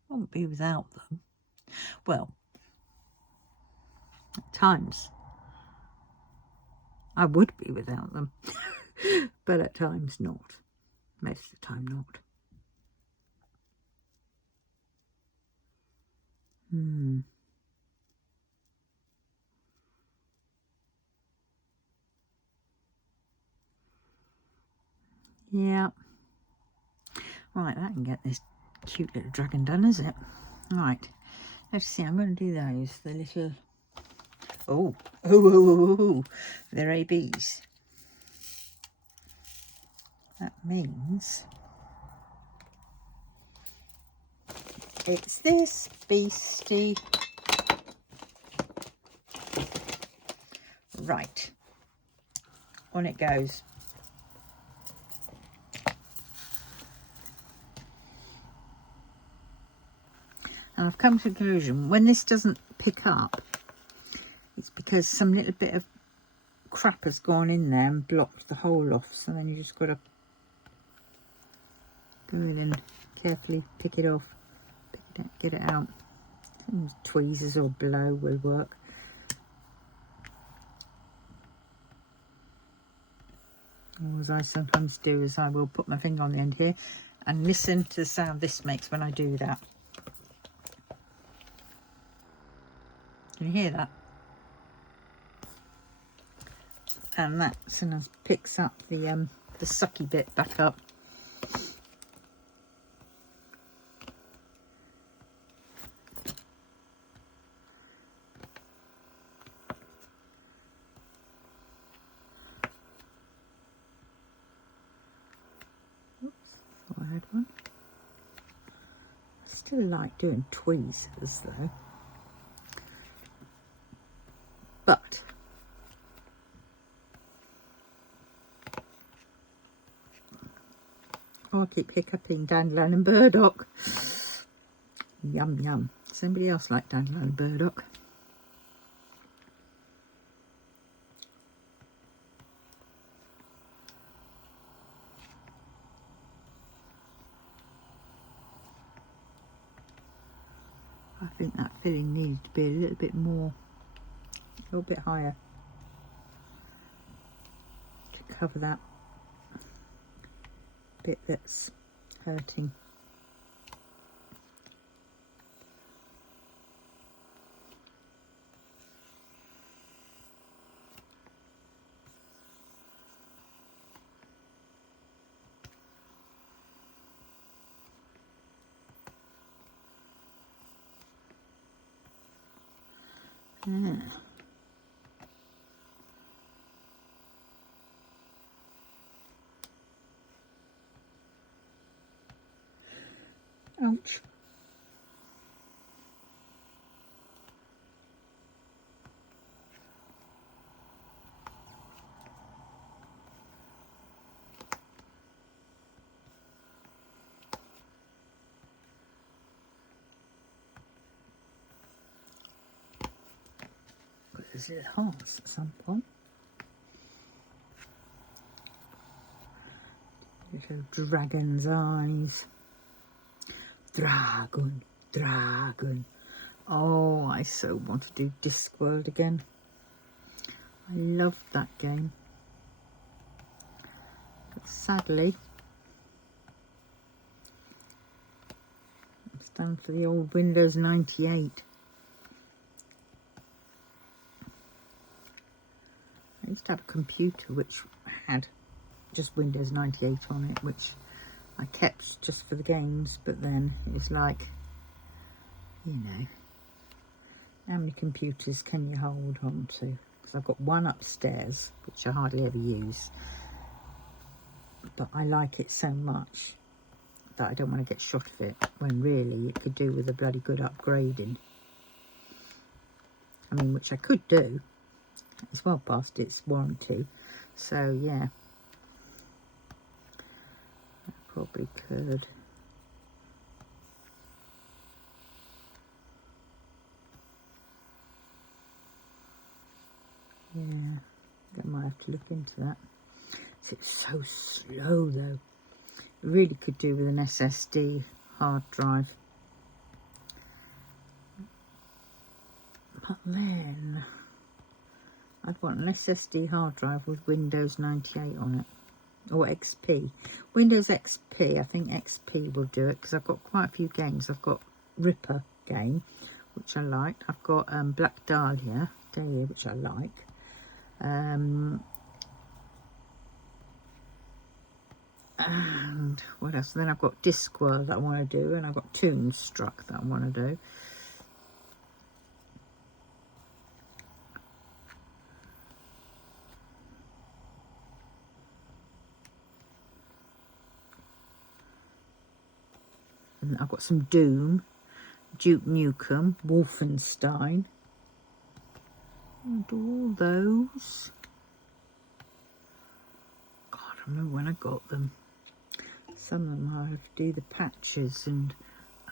Won't be without them. Well, at times I would be without them, but at times not. Most of the time not. Yeah. Right, that can get this cute little dragon done, is it? Right. Let's see, I'm going to do those. The little... Oh. They're ABs. That means... it's this beastie. Right. On it goes. And I've come to the conclusion, when this doesn't pick up, it's because some little bit of crap has gone in there and blocked the hole off. So then you just got to go in and carefully pick it off, get it out. Tweezers or blow will work. Or as I sometimes do, is I will put my finger on the end here and listen to the sound this makes when I do that. Can you hear that? And that sometimes picks up the sucky bit back up. Oops, thought I had one. I still like doing tweezers though. But I keep hiccuping dandelion and burdock. Yum yum. Does anybody else like dandelion and burdock? I think that filling needs to be a little bit more, a little bit higher to cover that bit that's hurting. Yeah. Ouch. Got those little hearts at some point. Little dragon's eyes. Dragon, dragon. Oh, I so want to do Discworld again. I love that game. sadly, it's done for the old Windows 98. I used to have a computer which had just Windows 98 on it, which I kept just for the games, but then it was like, you know, how many computers can you hold on to? Because I've got one upstairs, which I hardly ever use, but I like it so much that I don't want to get shot of it, when really it could do with a bloody good upgrading. I mean, which I could do. It's well past its warranty, so yeah, I probably could. Yeah, I might have to look into that. It's so slow though. It really could do with an SSD hard drive. But then I'd want an SSD hard drive with Windows 98 on it, or XP. Windows XP, I think XP will do it, because I've got quite a few games. I've got Ripper game, which I liked. I've got Black Dahlia, which I like. And what else? And then I've got Discworld that I want to do, and I've got Tombstruck that I want to do. And I've got some Doom, Duke Nukem, Wolfenstein, and all those. God, I remember when I got them. Some of them I have to do the patches and,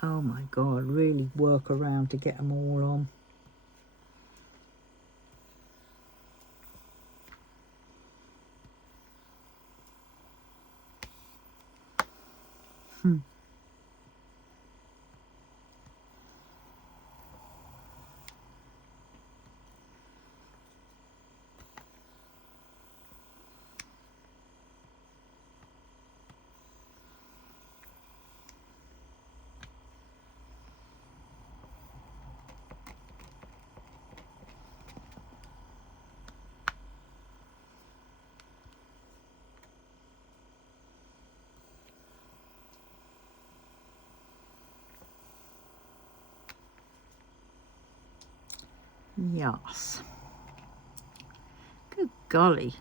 oh my God, really work around to get them all on. Yes. Good golly.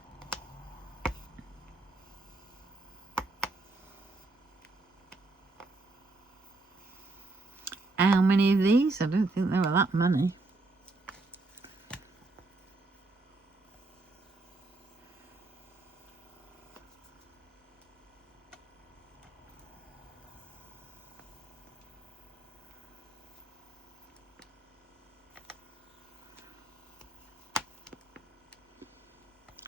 How many of these? I don't think there were that many.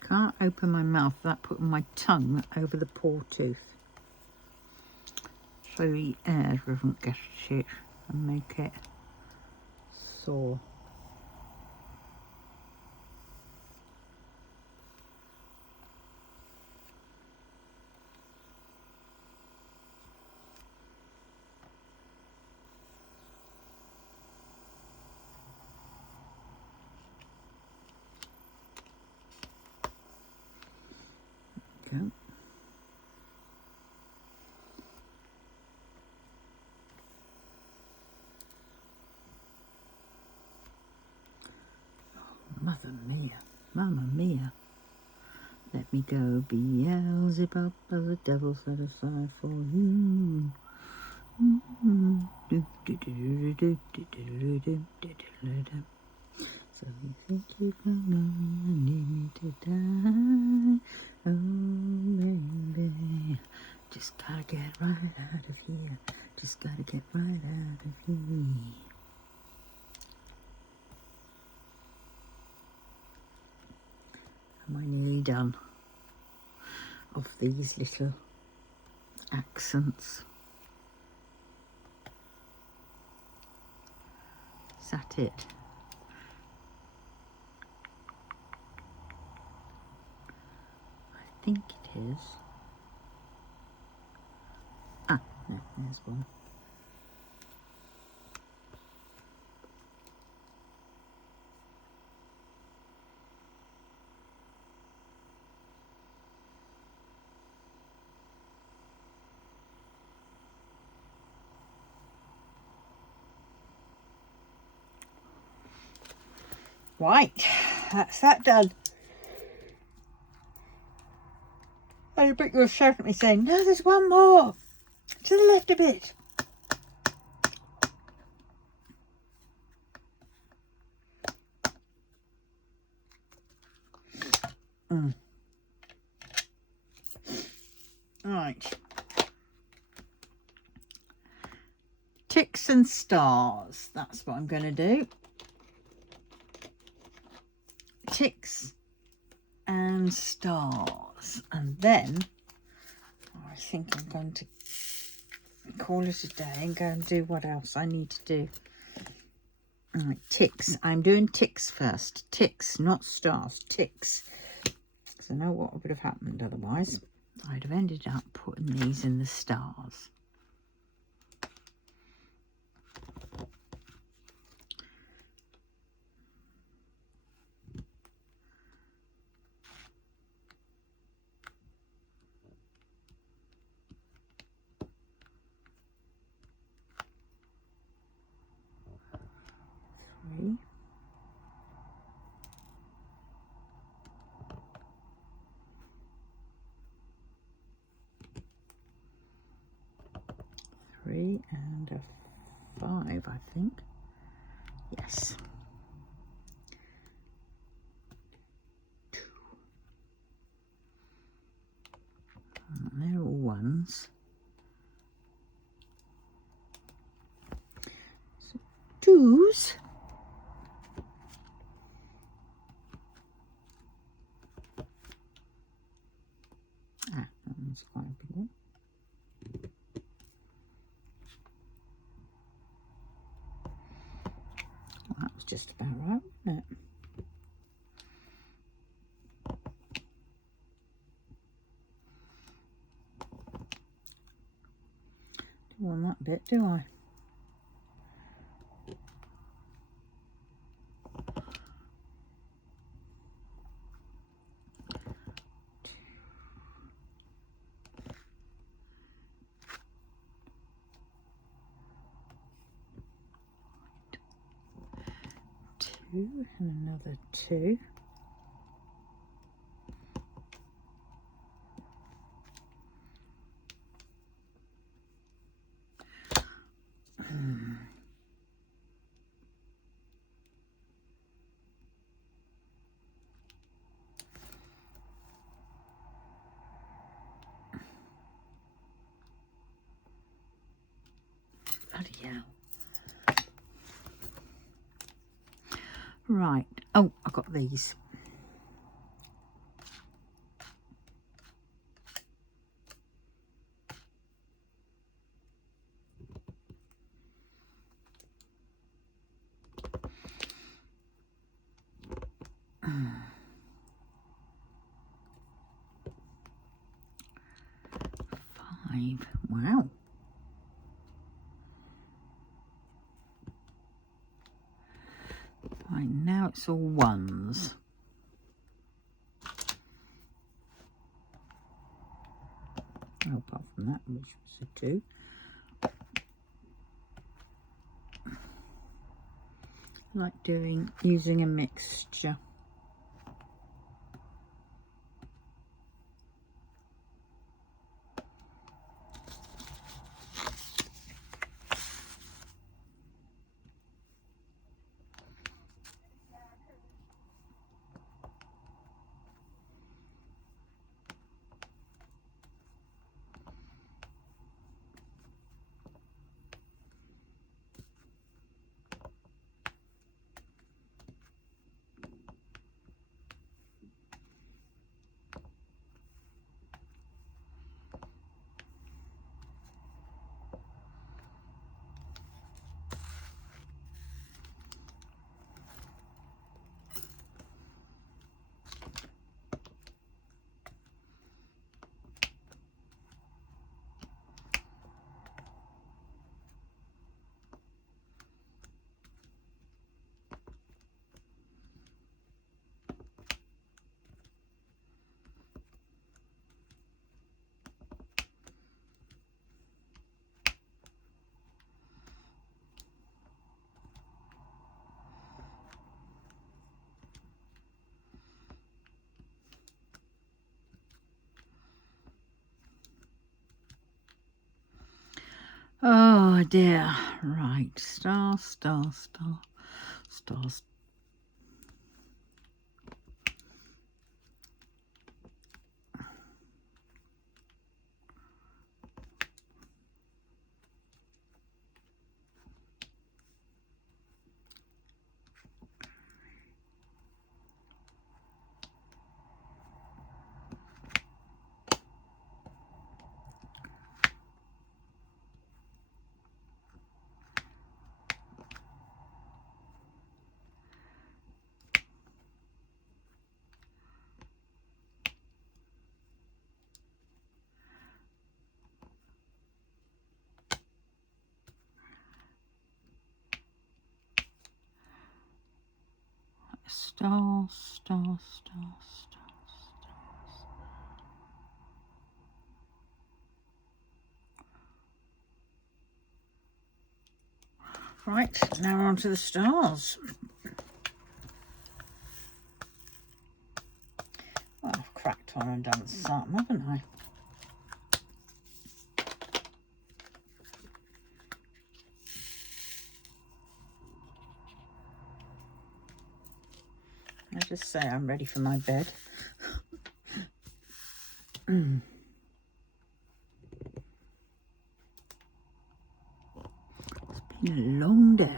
Can't open my mouth without putting my tongue over the poor tooth, so the air doesn't get it and make it sore. Go. Mother mia, mamma mia. Let me go, Beelzebub, of the devil set aside for you. So you think you can know and need me to die? Oh baby, just gotta get right out of here. Just gotta get right out of here. Am I nearly done of these little accents? Is that it? I think it is. There's one. Right, that's that done. I bet you're shouting at me saying, no, there's one more. To the left a bit. Right. Ticks and stars. That's what I'm going to do. Ticks and stars. And then I think I'm going to call it a day and go and do what else I need to do. Right, ticks. I'm doing ticks first. Ticks, not stars. Ticks. Because I know what would have happened otherwise. I'd have ended up putting these in the stars. Three. Three and a 5, I think. Yes. 2. And they're all ones. So 2s. Ah, that one's quite a big one. Well, that was just about right, wasn't it? Don't want that bit, do I? Two and another 2. Bloody hell. Right. Oh, I got these. Five. Wow. Right, now it's all ones. Oh, apart from that, which was a 2. I like using a mixture. Oh dear. Right. Star, star, star, stars. Star, star, star, stars. Right, now we're on to the stars. Well, I've cracked on and done some, haven't I? I just say I'm ready for my bed. It's been a long day.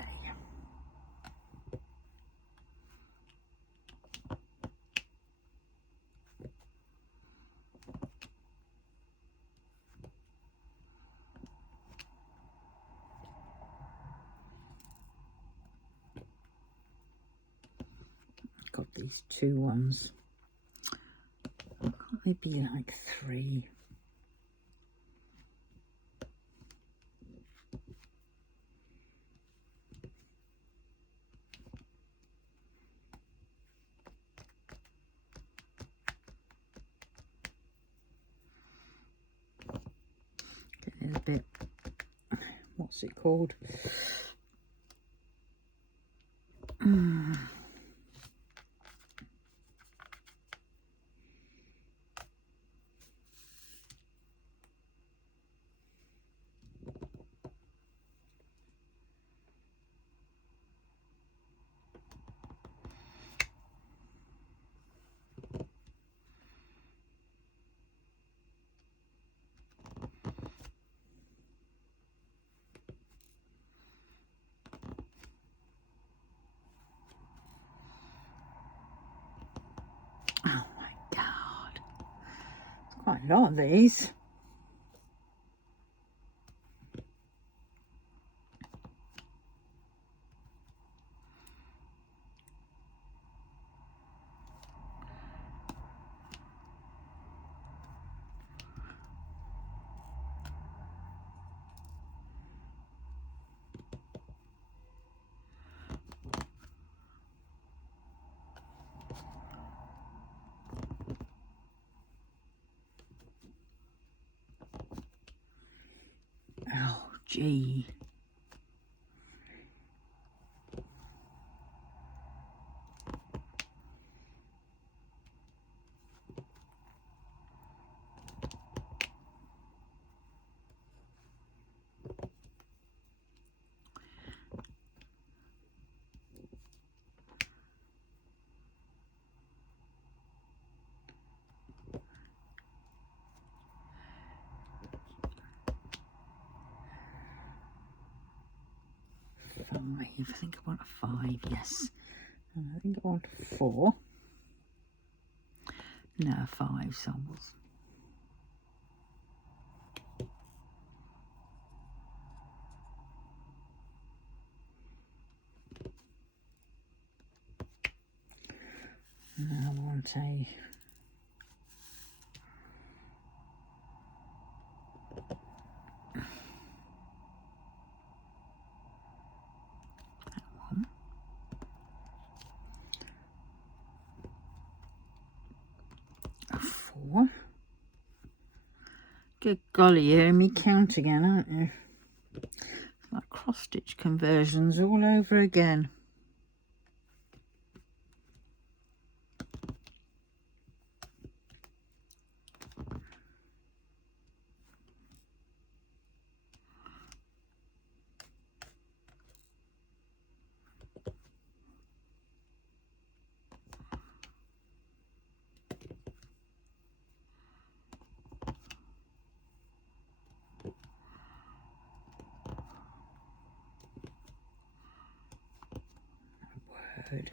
Got these 2 ones. Can't they be like 3? Getting a bit, what's it called? Oh my God. It's quite a lot of these. Oh, gee. I think I want a 5, yes. I think I want a 4. No, 5 souls. And I want a... a 4. Good golly, you're hearing me count again, aren't you? Like cross-stitch conversions all over again. Bradford.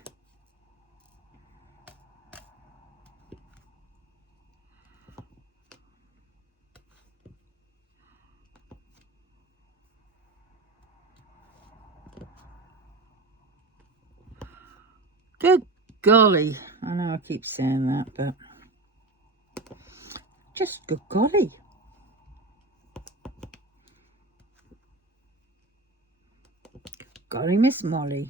Good golly. I know I keep saying that, but just good golly. Golly, Miss Molly.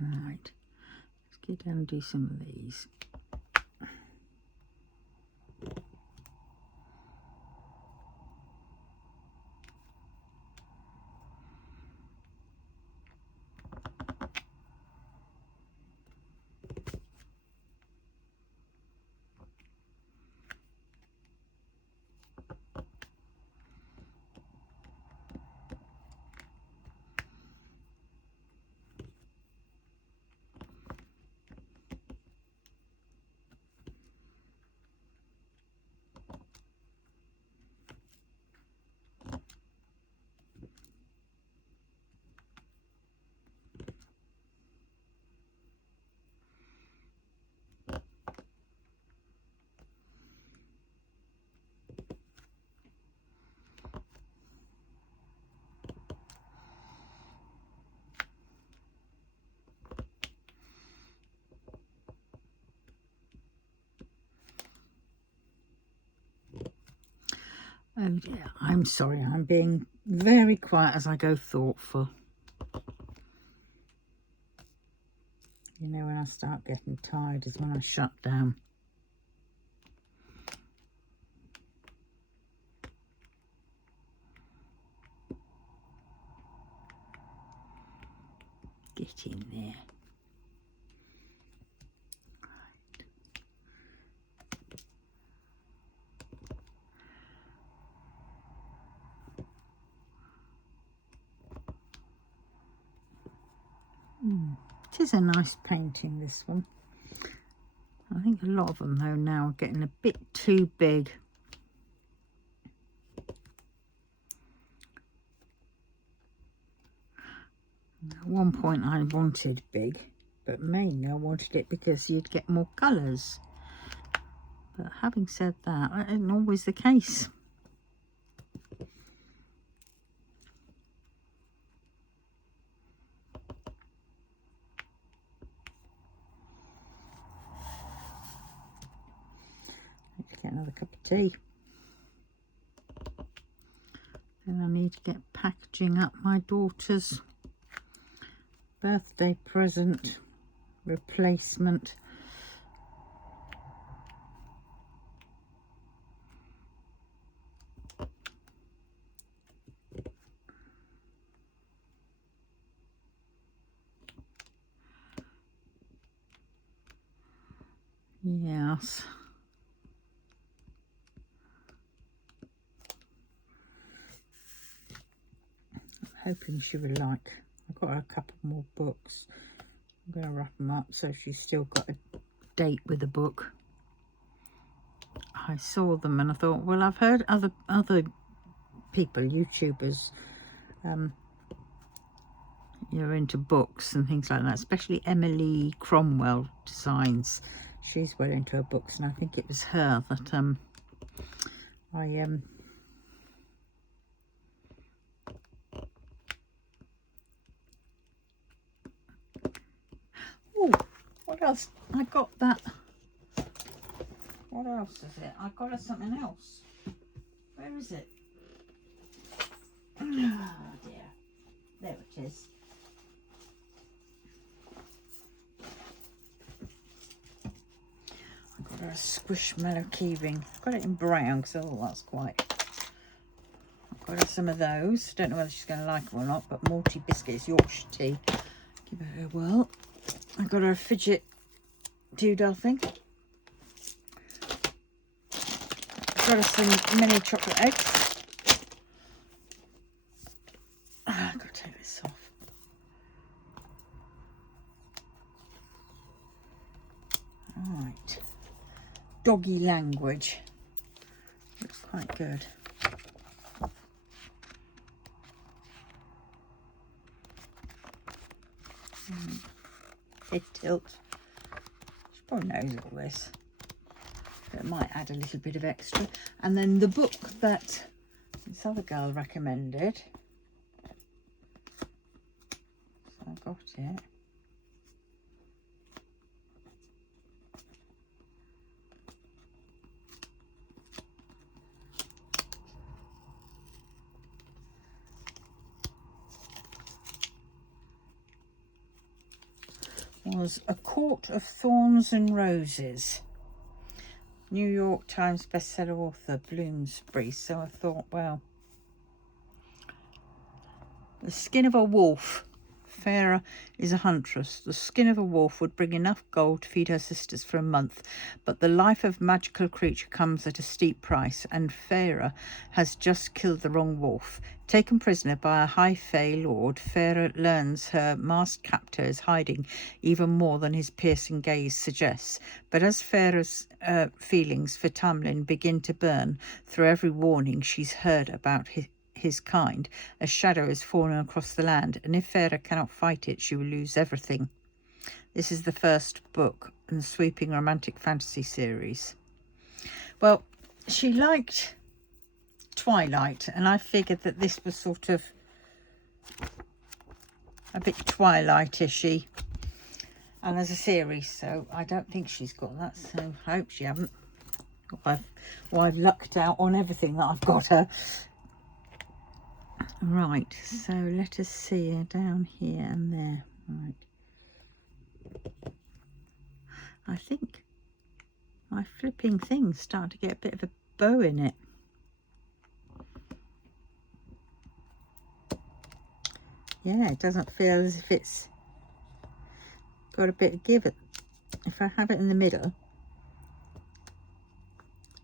Right, let's get down and do some of these. Oh dear, I'm sorry, I'm being very quiet as I go thoughtful. You know, when I start getting tired is when I shut down. Get in there. It is a nice painting, this one. I think a lot of them though now are getting a bit too big. At one point I wanted big, but mainly I wanted it because you'd get more colours. But having said that, that isn't always the case. Let's get another cup of tea. Then I need to get packaging up my daughter's birthday present replacement. Yes. I'm hoping she would like. I've got her a couple more books. I'm going to wrap them up so she's still got a date with the book. I saw them and I thought, well, I've heard other people, YouTubers, you're into books and things like that, especially Emily Cromwell Designs. She's well into her books, and I think it was her that oh, what else? I got that. What else is it? I got her something else. Where is it? Oh dear. There it is. I got her a Squishmallow keyring. I got it in brown because oh, that's quite. I've got her some of those. Don't know whether she's going to like them or not, but Malty Biscuits Yorkshire tea. Give it a whirl. I got her a fidget doodle thing. got us some mini chocolate eggs. I've got to take this off. Right. Doggy language. Looks quite good. Head tilt. She probably knows all this. But it might add a little bit of extra. And then the book that this other girl recommended. So I got it. Was A Court of Thorns and Roses. New York Times bestseller author Bloomsbury. So I thought, well, the skin of a wolf. Farah is a huntress. The skin of a wolf would bring enough gold to feed her sisters for a month, but the life of magical creature comes at a steep price, and Farah has just killed the wrong wolf. Taken prisoner by a high Fae lord, Farah learns her masked captor is hiding even more than his piercing gaze suggests. But as Farah's feelings for Tamlin begin to burn through every warning she's heard about his kind, a shadow is falling across the land, and if Farah cannot fight it, she will lose everything. This is the first book in the sweeping romantic fantasy series. Well, she liked Twilight, and I figured that this was sort of a bit Twilight-ishy, and as a series, so I don't think she's got that, so I hope she hasn't. I've lucked out on everything that I've got her. Right, so let us see her down here and there. Right. I think my flipping thing's starting to get a bit of a bow in it. Yeah, it doesn't feel as if it's got a bit of give it. If I have it in the middle,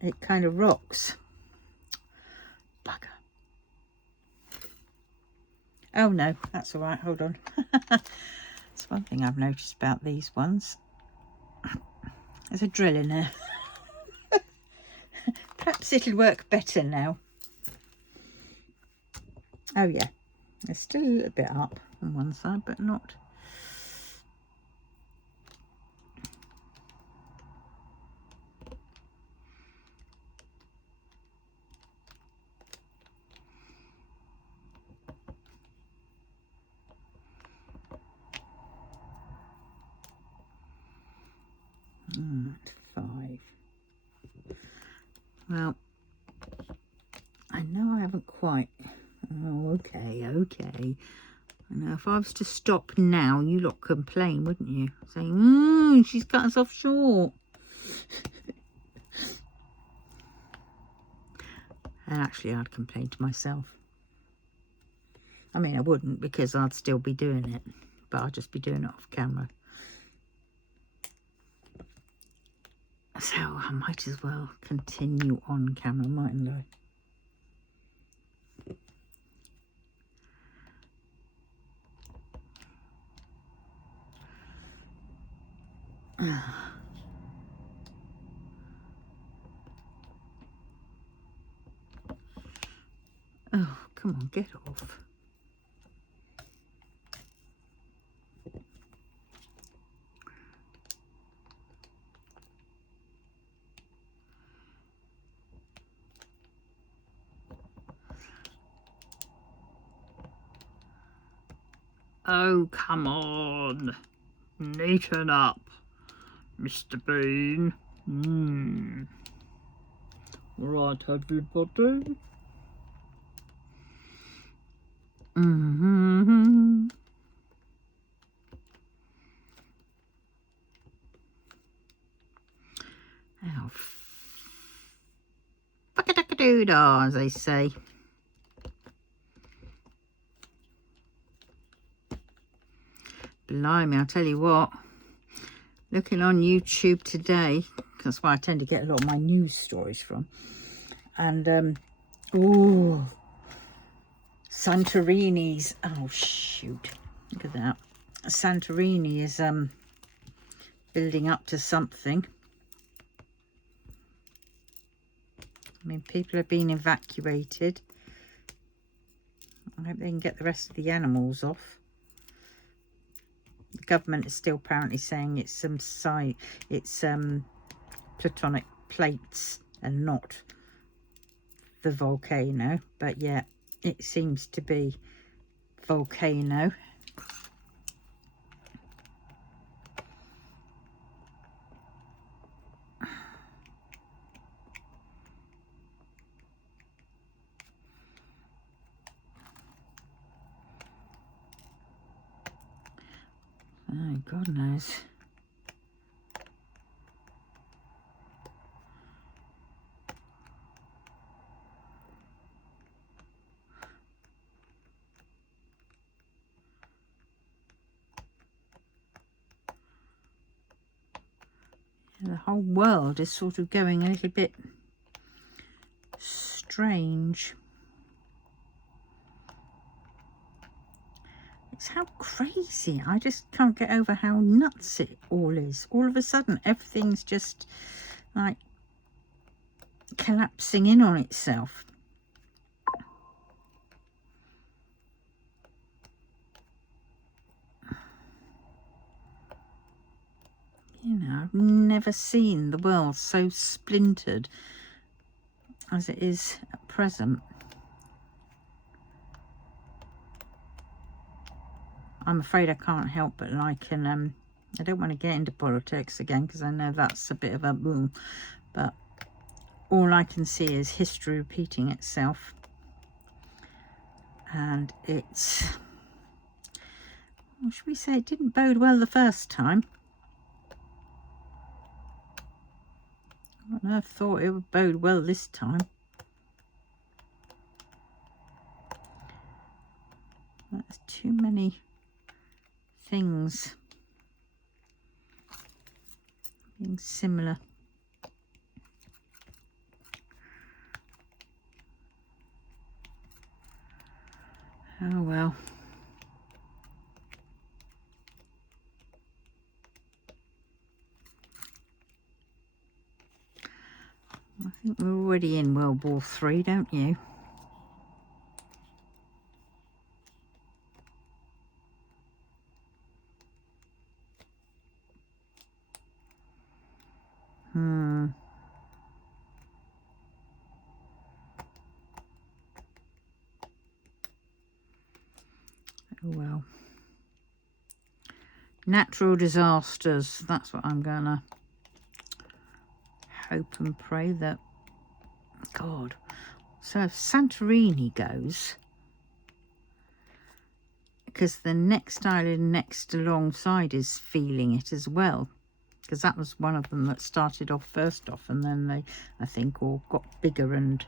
it kind of rocks. Bugger. Oh no, that's all right, hold on. That's one thing I've noticed about these ones. There's a drill in there. Perhaps it'll work better now. Oh yeah, there's still a little bit up on one side, but not. Five. Well, I know I haven't quite. Oh, okay. I know if I was to stop now, you lot complain, wouldn't you? Saying, she's cut us off short. And actually, I'd complain to myself. I mean, I wouldn't, because I'd still be doing it, but I'd just be doing it off camera. So I might as well continue on camera, mightn't I? Oh, come on, get off. Oh, come on. Neaten up, Mr. Bean. Right, everybody. Oh, fuck-a-duck-a-doo-dah, as they say. Blimey, I'll tell you what, looking on YouTube today, that's why I tend to get a lot of my news stories from, And ooh, Santorini's, oh shoot, look at that. Santorini is building up to something. I mean, people have been evacuated. I hope they can get the rest of the animals off. The government is still apparently saying it's some platonic plates and not the volcano, but yeah, it seems to be volcano. Oh, God knows. The whole world is sort of going a little bit strange. It's how crazy. I just can't get over how nuts it all is. All of a sudden, everything's just like collapsing in on itself. You know, I've never seen the world so splintered as it is at present. I'm afraid I can't help but like, and I don't want to get into politics again because I know that's a bit of a boom, but all I can see is history repeating itself, and it's, what should we say, it didn't bode well the first time. I never thought it would bode well this time. There's too many things being similar. Oh well. I think we're already in World War III, don't you? Oh well. Natural disasters, that's what I'm gonna hope and pray that, God. So if Santorini goes, because the next island next alongside is feeling it as well, because that was one of them that started off first off, and then they, I think, all got bigger, and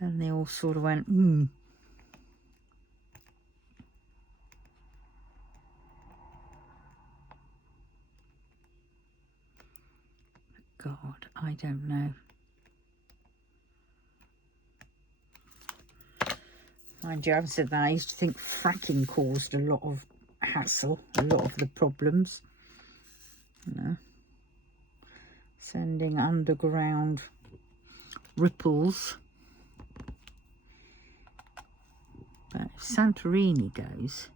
they all sort of went, God, I don't know. Mind you, I've said that, I used to think fracking caused a lot of hassle, a lot of the problems. You know, sending underground ripples. But if Santorini goes,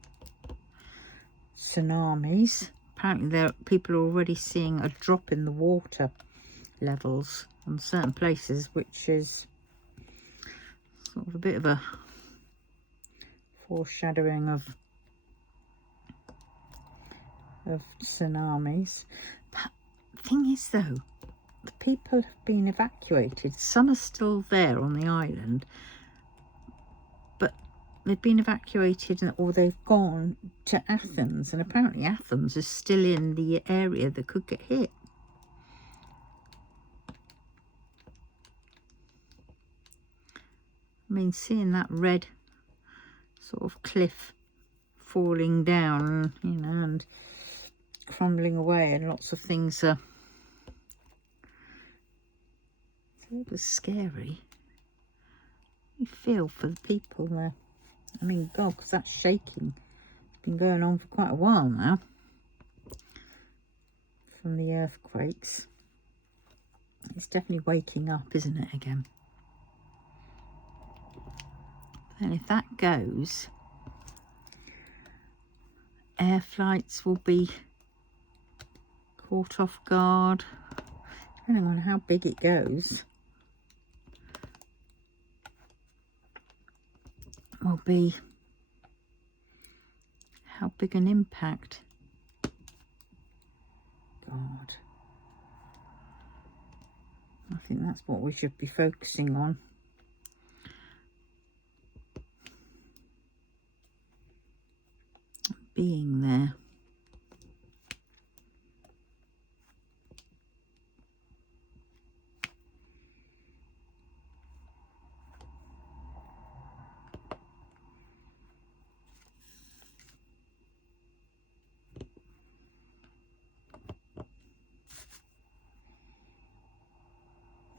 tsunamis. Apparently people are already seeing a drop in the water levels on certain places, which is sort of a bit of a foreshadowing of tsunamis. But the thing is though, the people have been evacuated. Some are still there on the island, but they've been evacuated, or they've gone to Athens, and apparently Athens is still in the area that could get hit. I mean, seeing that red sort of cliff falling down, you know, and crumbling away, and lots of things are So it was scary. You feel for the people there. I mean, God, because that shaking has been going on for quite a while now. From the earthquakes. It's definitely waking up, isn't it, again? And if that goes, air flights will be caught off guard, depending on how big it goes. Will be how big an impact. God. I think that's what we should be focusing on. Being there.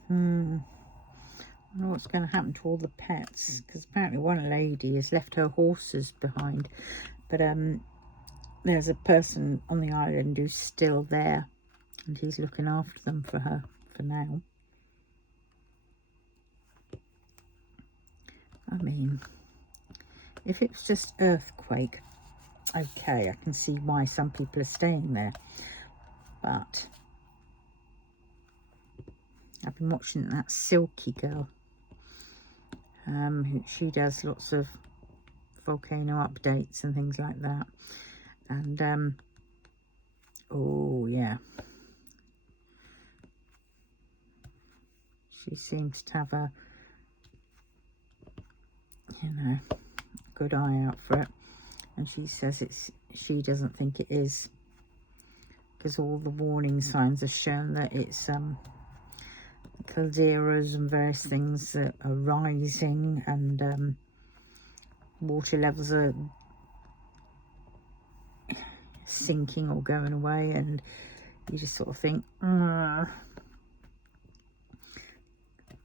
I don't know what's going to happen to all the pets, because apparently one lady has left her horses behind, but there's a person on the island who's still there, and he's looking after them for her for now. I mean, if it was just earthquake, okay, I can see why some people are staying there, but I've been watching that Silky girl. She does lots of volcano updates and things like that, and oh yeah, she seems to have a, you know, good eye out for it, and she says she doesn't think it is, because all the warning signs have shown that it's calderas and various things that are rising, and water levels are sinking or going away, and you just sort of think, ugh.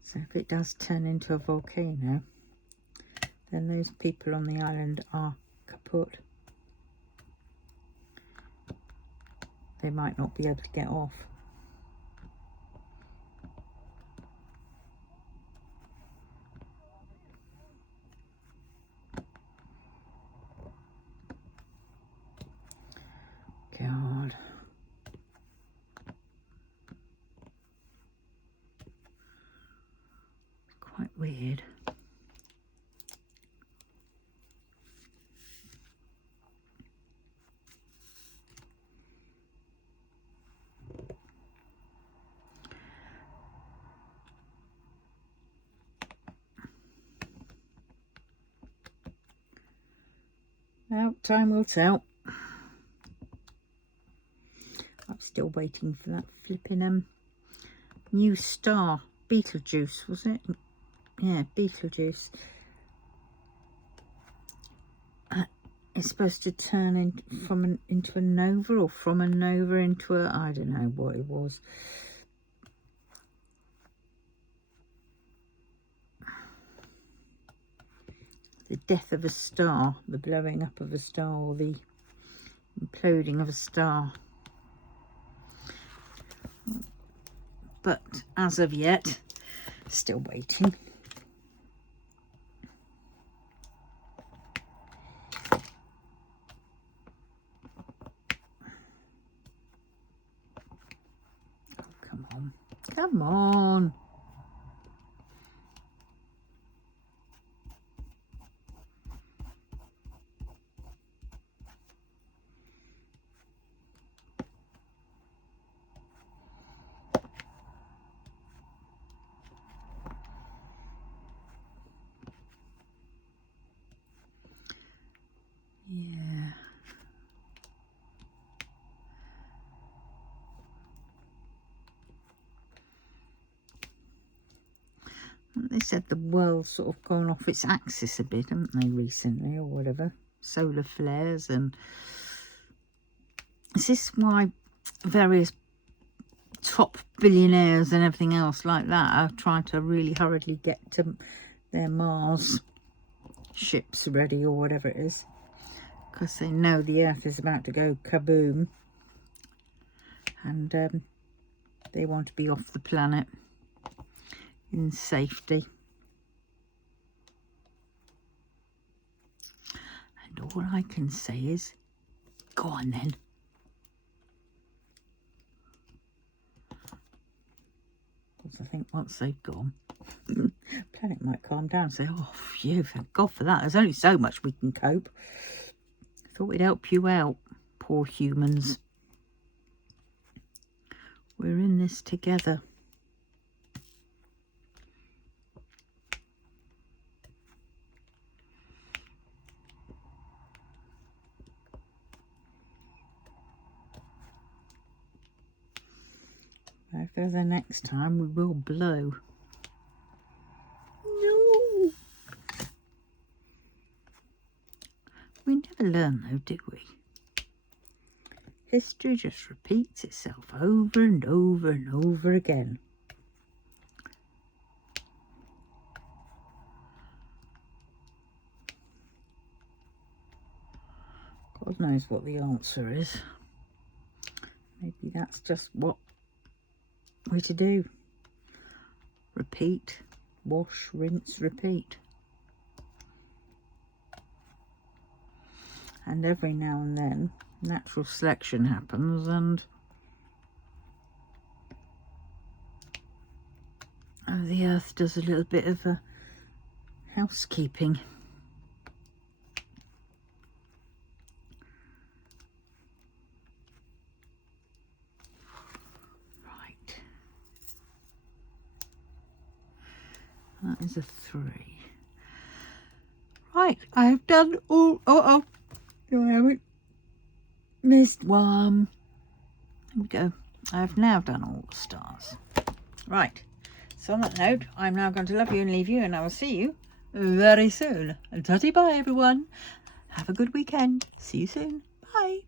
So if it does turn into a volcano, then those people on the island are kaput. They might not be able to get off. God. Quite weird. Well, time will tell. I'm still waiting for that flipping new star. Betelgeuse, was it? Yeah, Betelgeuse. It's supposed to turn into a nova, or from a nova into a, I don't know what it was. The death of a star, the blowing up of a star, or the imploding of a star. But as of yet, still waiting. Oh, come on. Come on. Yeah. They said the world's sort of gone off its axis a bit, haven't they, recently, or whatever. Solar flares, and is this why various top billionaires and everything else like that are trying to really hurriedly get to their Mars ships ready, or whatever it is, because they know the Earth is about to go kaboom, and they want to be off the planet in safety. And all I can say is, go on then. Because I think once they've gone, planet might calm down and say, oh, phew, thank God for that. There's only so much we can cope. Thought we'd help you out, poor humans. We're in this together. For the next time, we will blow. No! We never learn though, do we? History just repeats itself over and over and over again. God knows what the answer is. Maybe that's just what we're to do. Repeat, wash, rinse, repeat. And every now and then natural selection happens, and the Earth does a little bit of a housekeeping. Right, that is a 3. Right, I have done all. Oh, do I have it? Missed one. Here we go. I have now done all the stars. Right. So on that note, I'm now going to love you and leave you, and I will see you very soon. And tutty bye, everyone. Have a good weekend. See you soon. Bye.